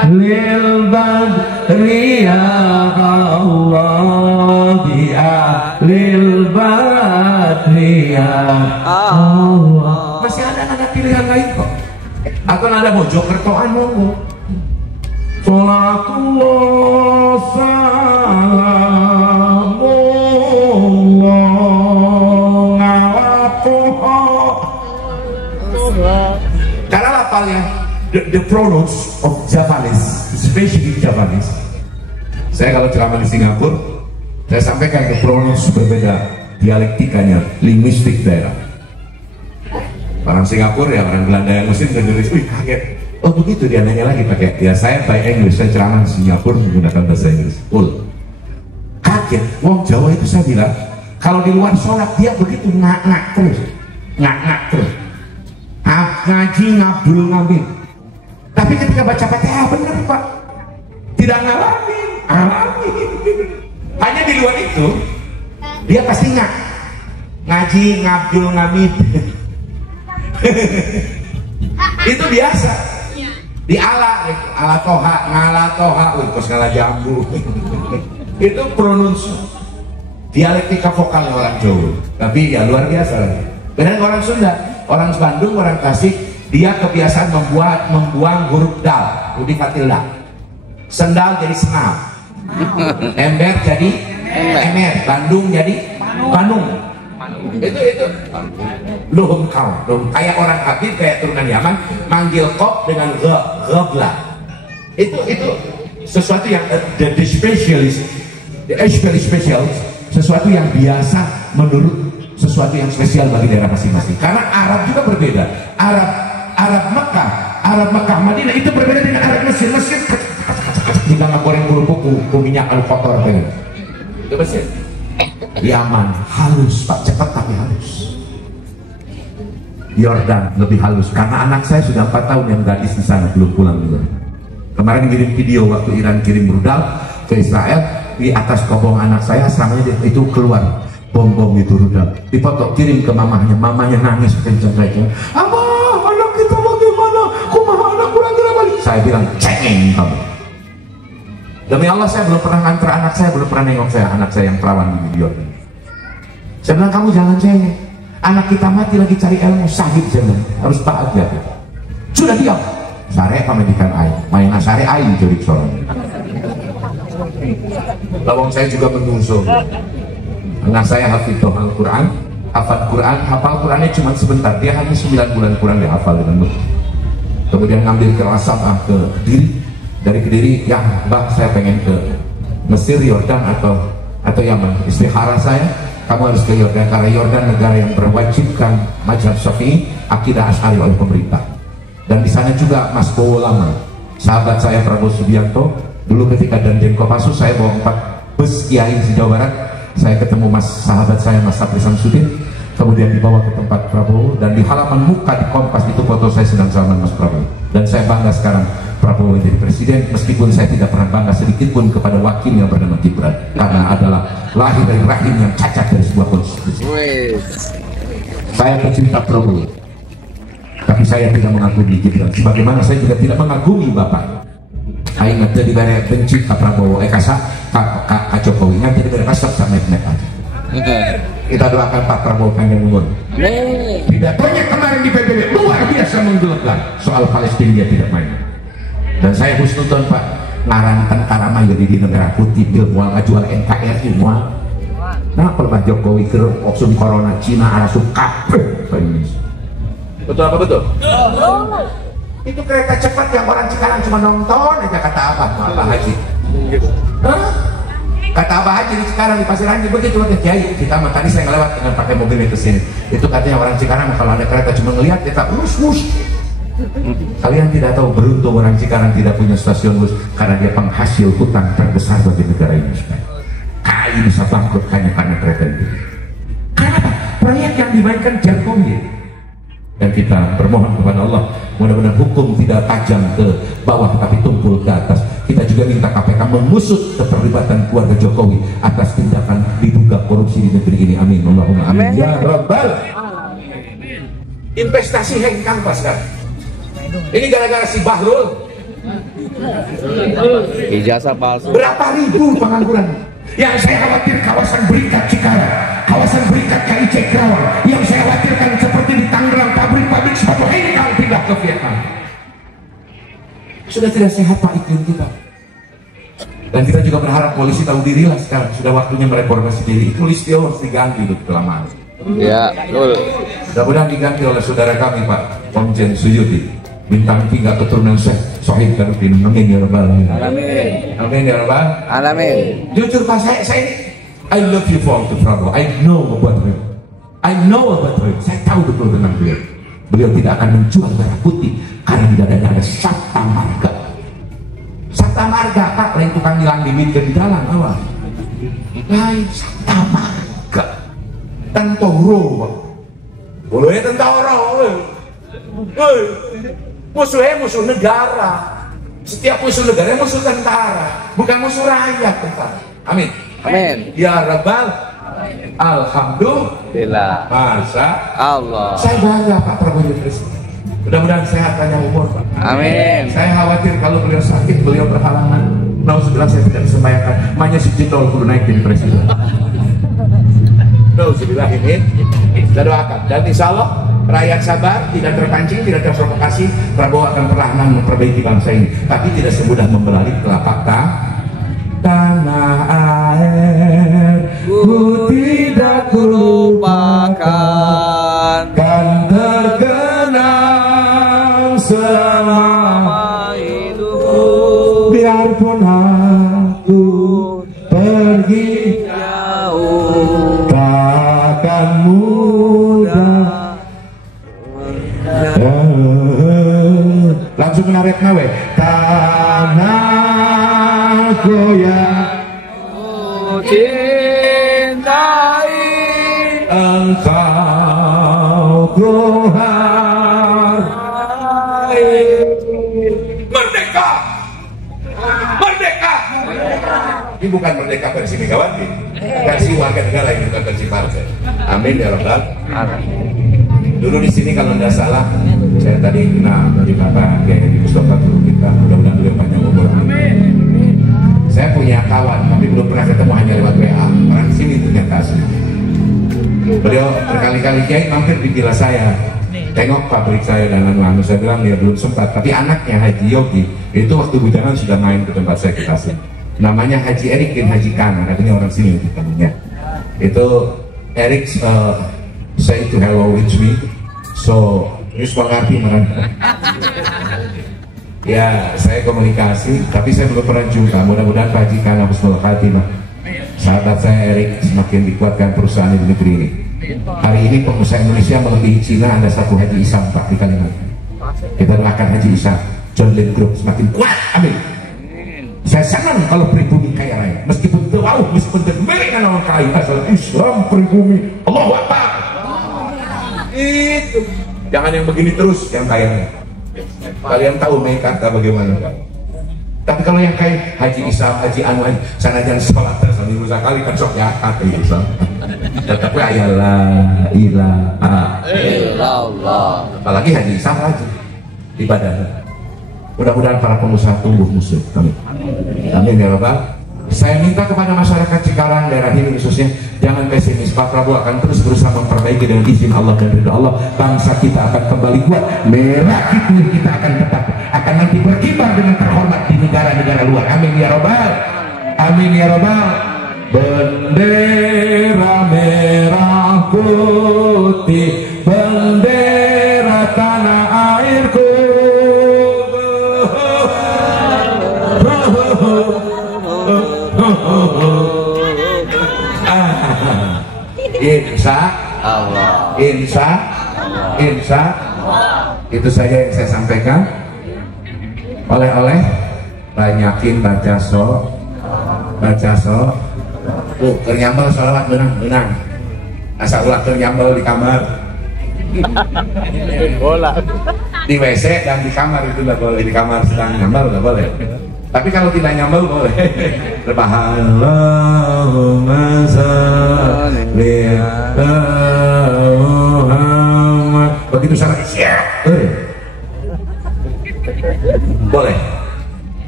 lil badri ya Allah bi'a lil badri ya Allah. Masih ada pilihan lain kok. Atau ada Mojokertoan nunggu. Salatullah salamullah ala toha. Karena lapalnya the pronouns of Javanese, especially Javanese. Saya kalau ceramah di Singapura, saya sampaikan ke pronouns berbeda, dialektikanya, linguistik daerah. Orang Singapura ya, orang Belanda yang Muslim ke Indonesia, wih kaget. Oh begitu, dia nanya lagi pakai, ya saya by English, saya ceramah di Singapura menggunakan bahasa Inggris. Kaget, wong Jawa itu saya bilang, kalau di luar sholat dia begitu ngak-ngak terus, ngak-ngak terus. Ngaji ngabdul ngambil. Tapi ketika baca Fatihah bener Pak, tidak ngalamin, alamin. Hanya di luar itu, dia pasti ngaji ngabdul ngambil. Itu biasa. Di ala toha, ngala toha, terus ngala jambu. Itu pronouns dialektika vokalnya orang Jawa. Tapi ya luar biasa. Dengan orang Sunda, orang Bandung, orang Tasik, dia kebiasaan membuang huruf dal, jadi fatillah. Sendal jadi senal, ember jadi emer, Bandung jadi Bandung. Itu luhum kau, kayak orang Habib, kayak turunan Yaman, manggil kop dengan ghabla. Itu sesuatu yang the specialist, very special, sesuatu yang biasa menurut sesuatu yang spesial bagi daerah masing-masing. Karena Arab juga berbeda. Arab Mekah, Madinah itu berbeda dengan Arab Mesir. Mesir kita nggak goreng kerupuk ku minyak kotor kan. Itu Mesir. Yaman halus Pak, cepat tapi halus. Yordan lebih halus karena anak saya sudah 4 tahun yang gadis di sana belum pulang juga. Kemarin kirim video waktu Iran kirim rudal ke Israel, di atas kobong anak saya serangannya itu keluar bom itu rudal, dipoto kirim ke mamanya nangis kenceng-kenceng. Abah, anak kita bagaimana? Kumaha anak kurang balik. Saya bilang cengeng kamu. Demi Allah saya belum pernah nganter anak saya, belum pernah nengok anak saya yang perawan di video. Saya bilang kamu jangan cengeng. Anak kita mati lagi cari ilmu, sahib jangan, harus bahagia. Sudah diam. Sare pamedikan air, main sare air jadi soalnya. Lawang saya juga menungso. Anak saya hafidh Al-Quran, hafal Qurannya cuma sebentar, dia hanya 9 bulan kurang dia hafal dengan betul. Kemudian ngambil ke Asabah, ke Kediri, dari Kediri, ya Mbak saya pengen ke Mesir, Yordan atau Yaman. Istikharah saya, kamu harus ke Yordan karena Yordan negara yang berwajibkan mazhab Syafi'i, akidah Asy'ari oleh pemerintah. Dan di sana juga Mas Bowo Lama, sahabat saya Prabowo Subianto, dulu ketika Danjen Kopassus saya bawa 4 bus kiai di Jawa Barat. Saya ketemu sahabat saya Mas Sapri Samsudin, kemudian dibawa ke tempat Prabowo, dan di halaman muka di Kompas itu foto saya sedang salaman Mas Prabowo. Dan saya bangga sekarang Prabowo menjadi presiden, meskipun saya tidak pernah bangga sedikit pun kepada wakil yang bernama Gibran, karena adalah lahir dari rahim yang cacat dari sebuah konstitusi. Saya pecinta Prabowo, tapi saya tidak mengagumi Gibran, sebagaimana saya juga tidak mengagumi Bapak. Aing nanti diberi benci Pak Prabowo, Kak Jokowi, nanti diberi kasar sama Mek aja. Kita doakan Pak Prabowo panjang umur. Pidatonya kemarin di PBB luar biasa menggelegkan, soal Palestina dia tidak main. Dan saya husnudon Pak, ngarang tentara mah jadi di negara putih, dia mual ngajual NKRI mual. Nah kalau Pak Jokowi ke oksum corona Cina arasuk kabeh Pak Indonesia. Betul apa betul? Itu kereta cepat yang orang Cikarang cuma nonton aja, kata Abah Haji. Kata Abah Haji di Cikarang, di Pasir Anjing, begitu ke Kiai kita mah. Tadi saya ngelewat dengan pakai mobilnya ke sini. Itu katanya orang Cikarang kalau ada kereta cuma ngelihat kita us. Kalian tidak tahu beruntung orang Cikarang tidak punya stasiun bus, karena dia penghasil hutang terbesar bagi negara ini. KAI bisa bangkrut hanya karena kereta itu. Kenapa? Proyek yang dimainkan Jokowi. Dan kita bermohon kepada Allah, mudah-mudahan hukum tidak tajam ke bawah tapi tumpul ke atas. Kita juga minta KPK mengusut keterlibatan keluarga Jokowi atas tindakan diduga korupsi di negeri ini. Amin. Allahumma amin. Ya Rabbal. Investasi hengkang Pascal. Ini gara-gara si Bahlul. Ijazah palsu. Berapa ribu pengangguran? Yang saya khawatir kawasan Berikat Cikarang, kawasan Berikat KIC Kerawang. Yang saya khawatirkan seperti di Tangerang, pabrik-pabrik sepatu hengkang pindah ke Vietnam. Sudah tidak sehat Pak iklim kita. Dan kita juga berharap polisi tahu diri lah sekarang. Sudah waktunya mereformasi diri. Itu listio harus diganti untuk kelamaan. Ya, betul. Mudah-mudahan diganti oleh saudara kami Pak Komjen Suyuti. Bintang 3 keturunan Syekh Sohib Karuddin. Amin ya Rabbal alamin. Amin. Amin ya Rabbal Alamin. Jujur Pak, saya I love you for the Prabowo. I know about him. Saya tahu betul tentang beliau. Beliau tidak akan menjual merah putih karena tidak ada Sabta Marga. Sabta Marga Pak, lain tukang hilang dimitkan di dalam awal. Lain Sabta Marga. Tentoro. Boleh tentara. Musuhnya musuh negara. Setiap musuh negara musuh tentara, bukan musuh rakyat tentara. Amin. Amin. Ya Rabbal. Alhamdulillah. Masa Allah. Saya bangga Pak Prabowo Presiden. Mudah-mudahan sehat panjang umur Pak. Amin. Saya khawatir kalau beliau sakit, beliau berhalangan. Nauzubillah, saya tidak disembahyangkan. Makanya si Jindol kudu naik jadi presiden. Nauzubillah ini kita doakan. Dan insya Allah rakyat sabar, tidak terpancing, tidak terprovokasi. Prabowo akan perlahan memperbaiki bangsa ini, tapi tidak semudah membelali telapak tanah airku tidak Lupakan kan terkenang selama hidupku, biarpun aku pergi jauh takkan mudah. Langsung menarik nawe tanah goyang cintai engkau ku merdeka. Ini bukan merdeka versi Megawati, versi warga negara ini, bukan versi partai. Amin ya Rabbal alamin. Dulu di sini kalau tidak salah, saya tadi kenal dari Bapak Kiai Mustafa dulu kita, mudah-mudahan beliau panjang umur. Saya punya kawan, tapi belum pernah ketemu, hanya lewat WA. Orang sini ternyata asli. Beliau berkali-kali Kiai mampir di villa saya, tengok pabrik saya dan lain-lain. Saya bilang dia belum sempat, tapi anaknya Haji Yogi itu waktu bujangan sudah main ke tempat saya ke Tasik. Namanya Haji Erik bin Haji Kana, katanya orang sini ketemunya. Itu Erik say to hello with me, so ini mengerti mereka. Ya, saya komunikasi, tapi saya belum pernah jumpa. Mudah-mudahan Pak Haji Kana husnul khatimah. Sahabat saya Erik semakin dikuatkan perusahaan di negeri ini. Hari ini pengusaha Indonesia melebihi Cina. Ada satu Haji Isam Pak di Kalimantan. Kita doakan Haji Isam, John Lynn Group semakin kuat. Amin. Saya senang kalau pribumi kaya raya, meskipun jauh, meskipun mereka orang kaya, asal Islam pribumi. Allahu Akbar. Itu jangan yang begini terus yang kayanya. Kalian tahu Meikarta bagaimana? Tapi kalau yang kayak Haji Isam, Haji Anwar, sana jangan sholat seminggu sekali kan sok ya kata Isam. Tetapi ayalah ilaha illallah. Apalagi Haji Isam lagi ibadah. Mudah-mudahan para pengusaha tumbuh muslim. Amin ya Rabbal. Saya minta kepada masyarakat Cikarang, daerah ini khususnya, jangan pesimis. Pak Prabowo akan terus berusaha memperbaiki dengan izin Allah dan ridha Allah. Bangsa kita akan kembali kuat, merah itu kita akan tetap akan nanti berkibar dengan terhormat di negara-negara luar. Amin ya Rabbal. Amin ya Rabbal. Bendera merah putih, bendera tanah airku. Insya Allah, insya Allah. Itu saja yang saya sampaikan. Oleh-oleh banyakin baca so. Ternyambal sholawat benang. Asal ulah ternyambal di kamar, di WC dan di kamar itu nggak boleh. Di kamar sedang nyambal nggak boleh. Tapi kalau tidak nyambal boleh. Allahumma sholli ala Muhammad. Begitu syarat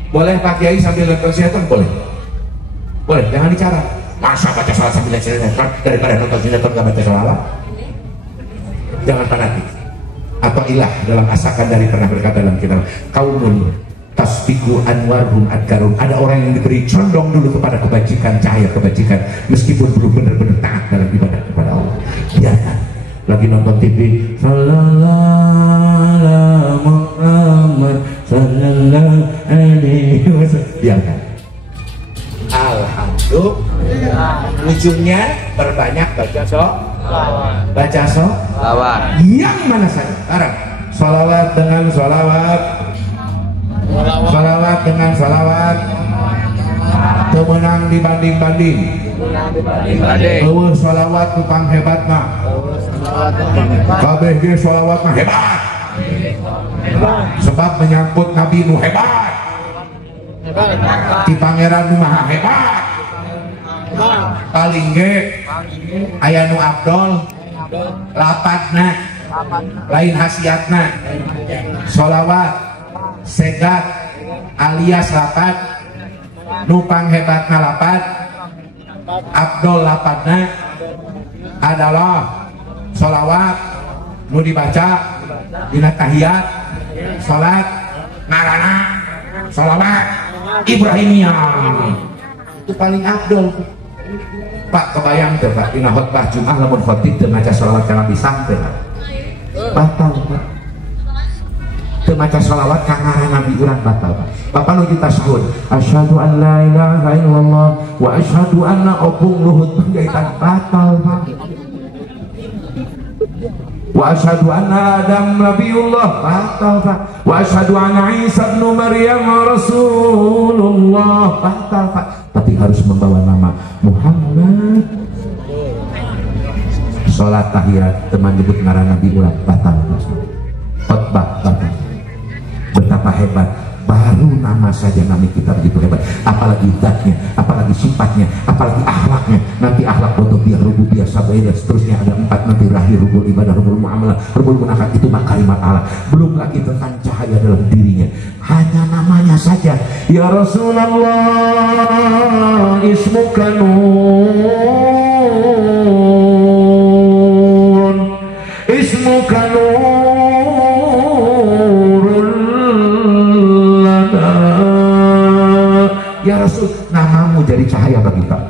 boleh Pak Kiai sambil nonton sinetron boleh, jangan bicara. Masa baca salat sambil sinetron daripada nonton sinetron gak baca sholawat? Jangan fanatik. Atau ilah dalam asakan dari pernah berkata dalam kitab kaumun tasbiku anwarhum adkarum. Ada orang yang diberi condong dulu kepada kebajikan, cahaya kebajikan, meskipun belum benar-benar taat dalam ibadah kepada Allah. Biarkan. Lagi nonton TV, sallallahu Muhammad sallallahu alaihi wasallam. Biarkan. Alhamdulillah. Ujungnya berbanyak baca sholawat. Yang mana saja? Sekarang sholawat dengan sholawat. Salawat dengan salawat, kemenang dibanding-banding. Salawat tukang hebat mah. KBG salawat mah hebat. Sebab menyangkut Nabi nu hebat. Di pangeran nu maha hebat. Paling ge aya nu Abdol lapatna lain hasiatna. Salawat segat alias lapat, nupang hebatna lapat, Abdul lapatna adalah sholawat nu dibaca dina tahiyat salat ngarana sholawat Ibrahimiyah. Itu paling Abdul. Pak kebayang tuh Pak dina khotbah Jumat lamun khotib teu maca sholawat ka Nabi sampai batal Pak. Maca sholawat kangaran Nabi urang batal Pak. Bapak nu ditasahud asyhadu an la ilaha illallah wa asyhadu anna opung luhut penjaitan batal Pak. Wa asyhadu anna Adam nabiullah batal Pak. Wa asyhadu anna Isa ibnu Maryam rasulullah batal Pak. Tapi harus membawa nama Muhammad. Salat tahiyat teman nyebut ngaran Nabi urang batal Pak. Khotbah batal. Betapa hebat, baru nama saja nama kita begitu hebat, apalagi zatnya, apalagi sifatnya, apalagi akhlaknya. Nanti akhlak rububiyah, rububiyah, sabaiyah, seterusnya ada 4 nanti rahir, rubul ibadah, rubul muamalah, rubul munakat, itu makarimat Allah. Belum lagi tentang cahaya dalam dirinya. Hanya namanya saja, ya Rasulullah ismuka nur, ismuka nur. Ya Rasul, namamu jadi cahaya bagi kami.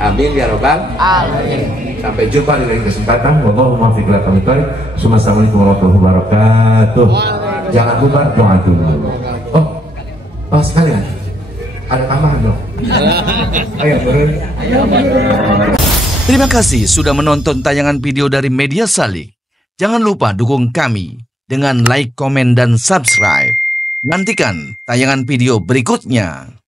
Amin ya Rabbal. Amin. Sampai jumpa di lain kesempatan. Wallahu muwaffiq ila aqwamit thoriq. Assalamualaikum warahmatullahi wabarakatuh. Jangan lupa doa dulu. Oh sekalian. Ada tambahan dong. Ayo beren. Terima kasih sudah menonton tayangan video dari Media Salik. Jangan lupa dukung kami dengan like, komen, dan subscribe. Nantikan tayangan video berikutnya.